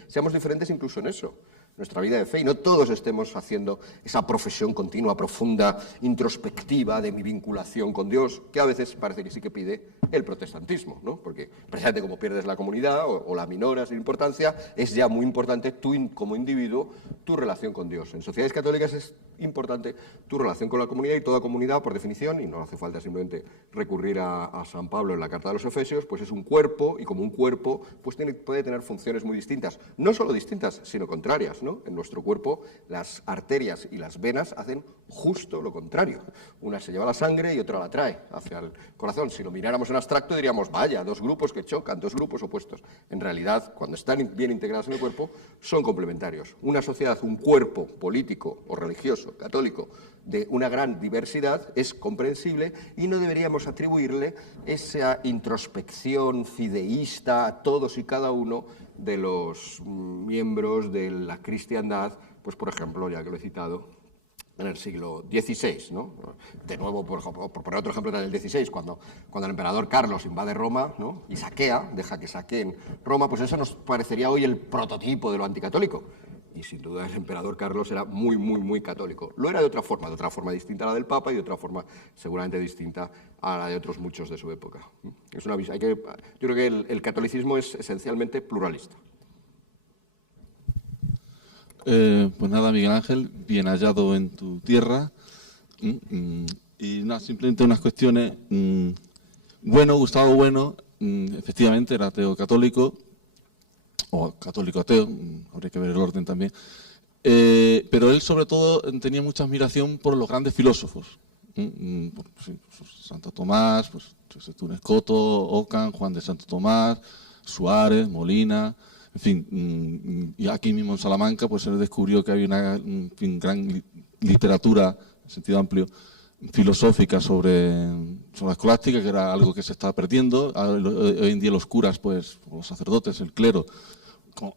incluso en eso, nuestra vida de fe, y no todos estemos haciendo esa profesión continua, profunda, introspectiva de mi vinculación con Dios, que a veces parece que sí que pide el protestantismo, ¿no? Porque precisamente como pierdes la comunidad o la minoras de importancia, es ya muy importante tú como individuo, tu relación con Dios. En sociedades católicas es importante tu relación con la comunidad, y toda comunidad, por definición, y no hace falta simplemente recurrir a San Pablo en la Carta de los Efesios, pues es un cuerpo, y como un cuerpo pues puede tener funciones muy distintas, no solo distintas, sino contrarias, ¿no? En nuestro cuerpo las arterias y las venas hacen justo lo contrario. Una se lleva la sangre y otra la trae hacia el corazón. Si lo miráramos en abstracto diríamos, vaya, dos grupos que chocan, dos grupos opuestos. En realidad, cuando están bien integrados en el cuerpo, son complementarios. Una sociedad, un cuerpo político o religioso, católico, de una gran diversidad es comprensible, y no deberíamos atribuirle esa introspección fideísta a todos y cada uno de los miembros de la cristiandad, pues por ejemplo, ya que lo he citado, en el siglo XVI, ¿no? De nuevo, por poner otro ejemplo, en el XVI, cuando el emperador Carlos invade Roma, ¿no? Y deja que saqueen Roma, pues eso nos parecería hoy el prototipo de lo anticatólico. Y sin duda el emperador Carlos era muy católico. Lo era de otra forma distinta a la del Papa y de otra forma seguramente distinta a la de otros muchos de su época. Es una yo creo que el catolicismo es esencialmente pluralista. Pues nada, Miguel Ángel, bien hallado en tu tierra. Y nada, simplemente unas cuestiones. Bueno, Gustavo Bueno, efectivamente era ateo católico, o católico ateo, habría que ver el orden también. Pero él sobre todo tenía mucha admiración por los grandes filósofos. Santo Tomás, pues Túnez Coto, Ockham, Juan de Santo Tomás, Suárez, Molina. En fin, y aquí mismo en Salamanca pues él descubrió que había una gran literatura, en sentido amplio, filosófica sobre la escolástica, que era algo que se estaba perdiendo. Hoy en día los curas, pues los sacerdotes, el clero,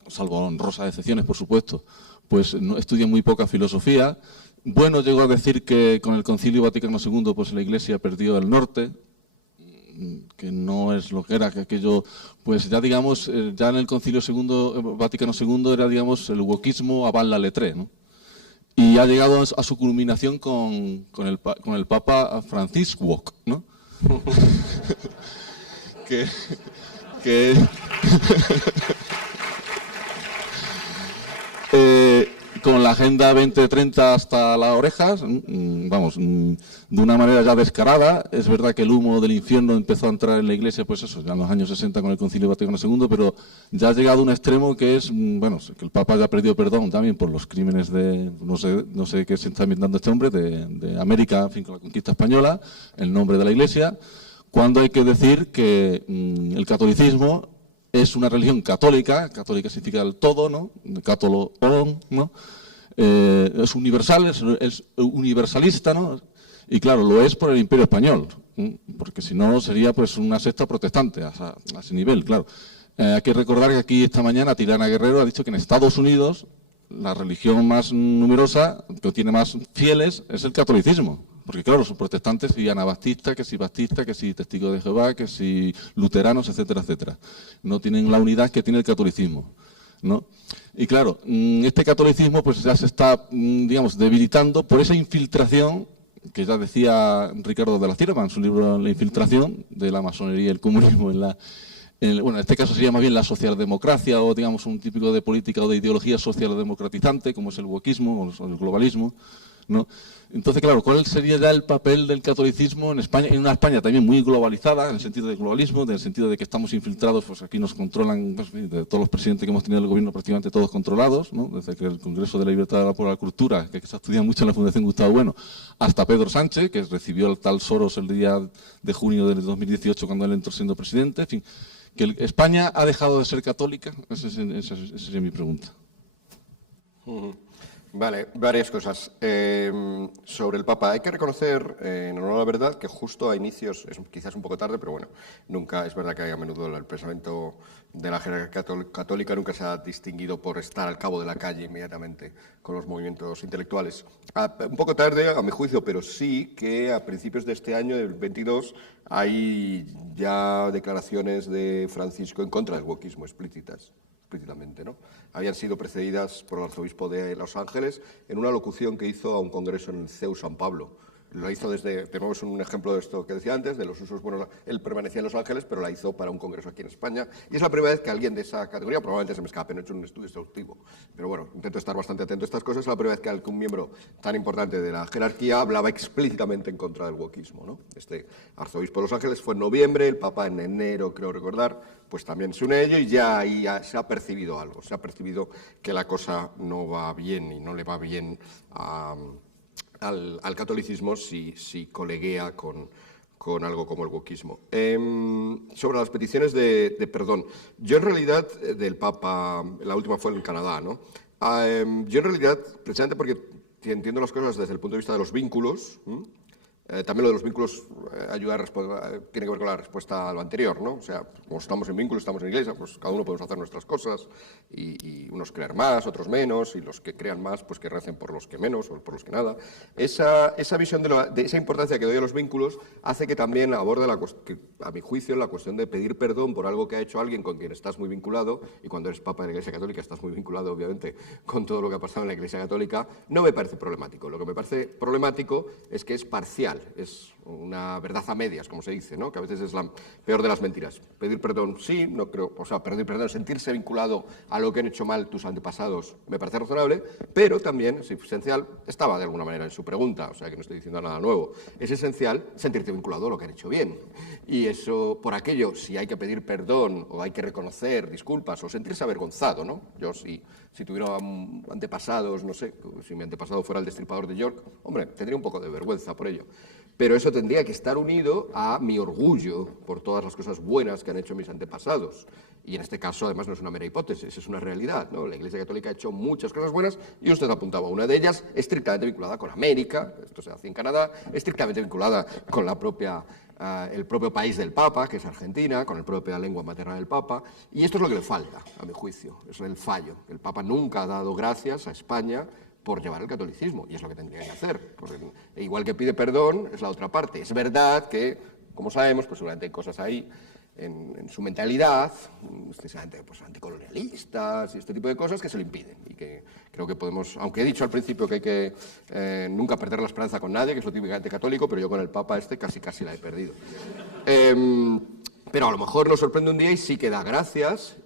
salvo honrosas excepciones, por supuesto, pues no, estudian muy poca filosofía. Bueno, llegó a decir que con el Concilio Vaticano II pues la Iglesia perdió el norte, que no es lo que era, que aquello, pues ya digamos, ya en el Concilio Vaticano II era, digamos, el wokismo avant la lettre, ¿no? Y ha llegado a su culminación con el Papa Francisco Wok, ¿no? con la Agenda 2030 hasta las orejas, vamos, de una manera ya descarada. Es verdad que el humo del infierno empezó a entrar en la Iglesia, pues eso, ya en los años 60 con el Concilio Vaticano II, pero ya ha llegado a un extremo que es, bueno, que el Papa ya perdió perdón también por los crímenes de, no sé qué se está inventando este hombre, de América, en fin, con la conquista española, en nombre de la Iglesia, cuando hay que decir que el catolicismo es una religión católica, católica significa el todo, ¿no? Catolo, ¿no? Es universal, es universalista, ¿no? Y claro, lo es por el Imperio Español, porque si no sería pues una secta protestante a ese nivel, claro. Hay que recordar que aquí esta mañana Tirana Guerrero ha dicho que en Estados Unidos la religión más numerosa, que tiene más fieles, es el catolicismo. Porque claro, los protestantes serían anabaptistas, que si testigos de Jehová, que si luteranos, etcétera, etcétera. No tienen la unidad que tiene el catolicismo, ¿no? Y claro, este catolicismo pues ya se está, digamos, debilitando por esa infiltración que ya decía Ricardo de la Cierva en su libro La infiltración de la masonería y el comunismo bueno, en este caso sería más bien la socialdemocracia o, digamos, un típico de política o de ideología socialdemocratizante, como es el wokismo o el globalismo, ¿no? Entonces, claro, ¿cuál sería ya el papel del catolicismo en España? En una España también muy globalizada, en el sentido de globalismo, en el sentido de que estamos infiltrados, pues aquí nos controlan, pues, de todos los presidentes que hemos tenido en el gobierno, prácticamente todos controlados, ¿no? Desde que el Congreso de la Libertad por la Cultura, que se ha estudiado mucho en la Fundación Gustavo Bueno, hasta Pedro Sánchez, que recibió al tal Soros el día de junio del 2018 cuando él entró siendo presidente, en fin, que España ha dejado de ser católica, esa sería mi pregunta. Vale, varias cosas. Sobre el Papa, hay que reconocer, en honor a la verdad, que justo a inicios, es quizás un poco tarde, pero bueno, nunca, es verdad que a menudo el pensamiento de la jerarquía católica nunca se ha distinguido por estar al cabo de la calle inmediatamente con los movimientos intelectuales. Un poco tarde, a mi juicio, pero sí que a principios de este año, del 22, hay ya declaraciones de Francisco en contra del wokismo explícitamente, ¿no? Habían sido precedidas por el arzobispo de Los Ángeles en una locución que hizo a un congreso en el CEU San Pablo. Lo hizo desde, tenemos un ejemplo de esto que decía antes, de los usos, bueno, él permanecía en Los Ángeles, pero la hizo para un congreso aquí en España. Y es la primera vez que alguien de esa categoría, probablemente se me escape, no he hecho un estudio exhaustivo, pero bueno, intento estar bastante atento a estas cosas, es la primera vez que un miembro tan importante de la jerarquía hablaba explícitamente en contra del wokismo, ¿no? Este arzobispo de Los Ángeles fue en noviembre, el Papa en enero, creo recordar, pues también se une a ello y ya ahí se ha percibido algo, se ha percibido que la cosa no va bien y no le va bien al catolicismo si coleguea con algo como el wokismo. Sobre las peticiones de perdón, yo en realidad del Papa, la última fue en Canadá, ¿no? Yo en realidad, precisamente porque entiendo las cosas desde el punto de vista de los vínculos, también lo de los vínculos ayuda tiene que ver con la respuesta a lo anterior, ¿no? O sea, como estamos en vínculos, estamos en iglesia, pues cada uno podemos hacer nuestras cosas y unos creer más, otros menos, y los que crean más, pues que recen por los que menos o por los que nada. Esa visión de esa importancia que doy a los vínculos hace que también aborde, a mi juicio, la cuestión de pedir perdón por algo que ha hecho alguien con quien estás muy vinculado, y cuando eres Papa de la Iglesia Católica estás muy vinculado, obviamente, con todo lo que ha pasado en la Iglesia Católica, no me parece problemático. Lo que me parece problemático es que es parcial. Es una verdad a medias, como se dice, ¿no? Que a veces es la peor de las mentiras. Pedir perdón, sí, no creo, o sea, pedir perdón, sentirse vinculado a lo que han hecho mal tus antepasados, me parece razonable, pero también es esencial, estaba de alguna manera en su pregunta, o sea, que no estoy diciendo nada nuevo, es esencial sentirte vinculado a lo que han hecho bien. Y eso, por aquello, si hay que pedir perdón o hay que reconocer disculpas o sentirse avergonzado, ¿no? Yo si tuviera antepasados, no sé, si mi antepasado fuera el destripador de York, hombre, tendría un poco de vergüenza por ello. Pero eso tendría que estar unido a mi orgullo por todas las cosas buenas que han hecho mis antepasados. Y en este caso, además, no es una mera hipótesis, es una realidad, ¿no? La Iglesia Católica ha hecho muchas cosas buenas y usted apuntaba una de ellas estrictamente vinculada con América, esto se hace en Canadá, estrictamente vinculada con el propio país del Papa, que es Argentina, con la propia lengua materna del Papa. Y esto es lo que le falta, a mi juicio, es el fallo. El Papa nunca ha dado gracias a España por llevar el catolicismo, y es lo que tendría que hacer. Porque, igual que pide perdón, es la otra parte. Es verdad que, como sabemos, pues seguramente hay cosas ahí en su mentalidad, precisamente pues, anticolonialistas y este tipo de cosas que se lo impiden. Y que creo que podemos, aunque he dicho al principio que hay que nunca perder la esperanza con nadie, que es lo típicamente católico, pero yo con el Papa casi la he perdido. Pero a lo mejor nos sorprende un día y sí que da gracias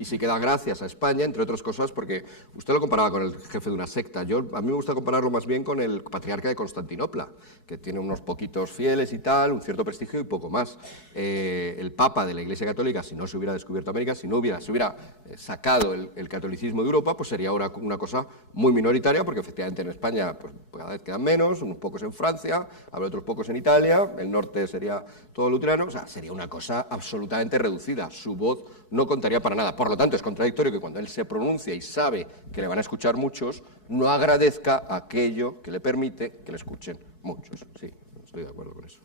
a España, entre otras cosas, porque usted lo comparaba con el jefe de una secta. A mí me gusta compararlo más bien con el patriarca de Constantinopla, que tiene unos poquitos fieles y tal, un cierto prestigio y poco más. El Papa de la Iglesia Católica, si no se hubiera descubierto América, si se hubiera sacado el catolicismo de Europa, pues sería ahora una cosa muy minoritaria, porque efectivamente en España pues, cada vez quedan menos, unos pocos en Francia, habrá otros pocos en Italia, el norte sería todo luterano, o sea, sería una cosa absolutamente reducida, su voz no contaría para nada. Por lo tanto, es contradictorio que cuando él se pronuncia y sabe que le van a escuchar muchos, no agradezca aquello que le permite que le escuchen muchos. Sí, estoy de acuerdo con eso.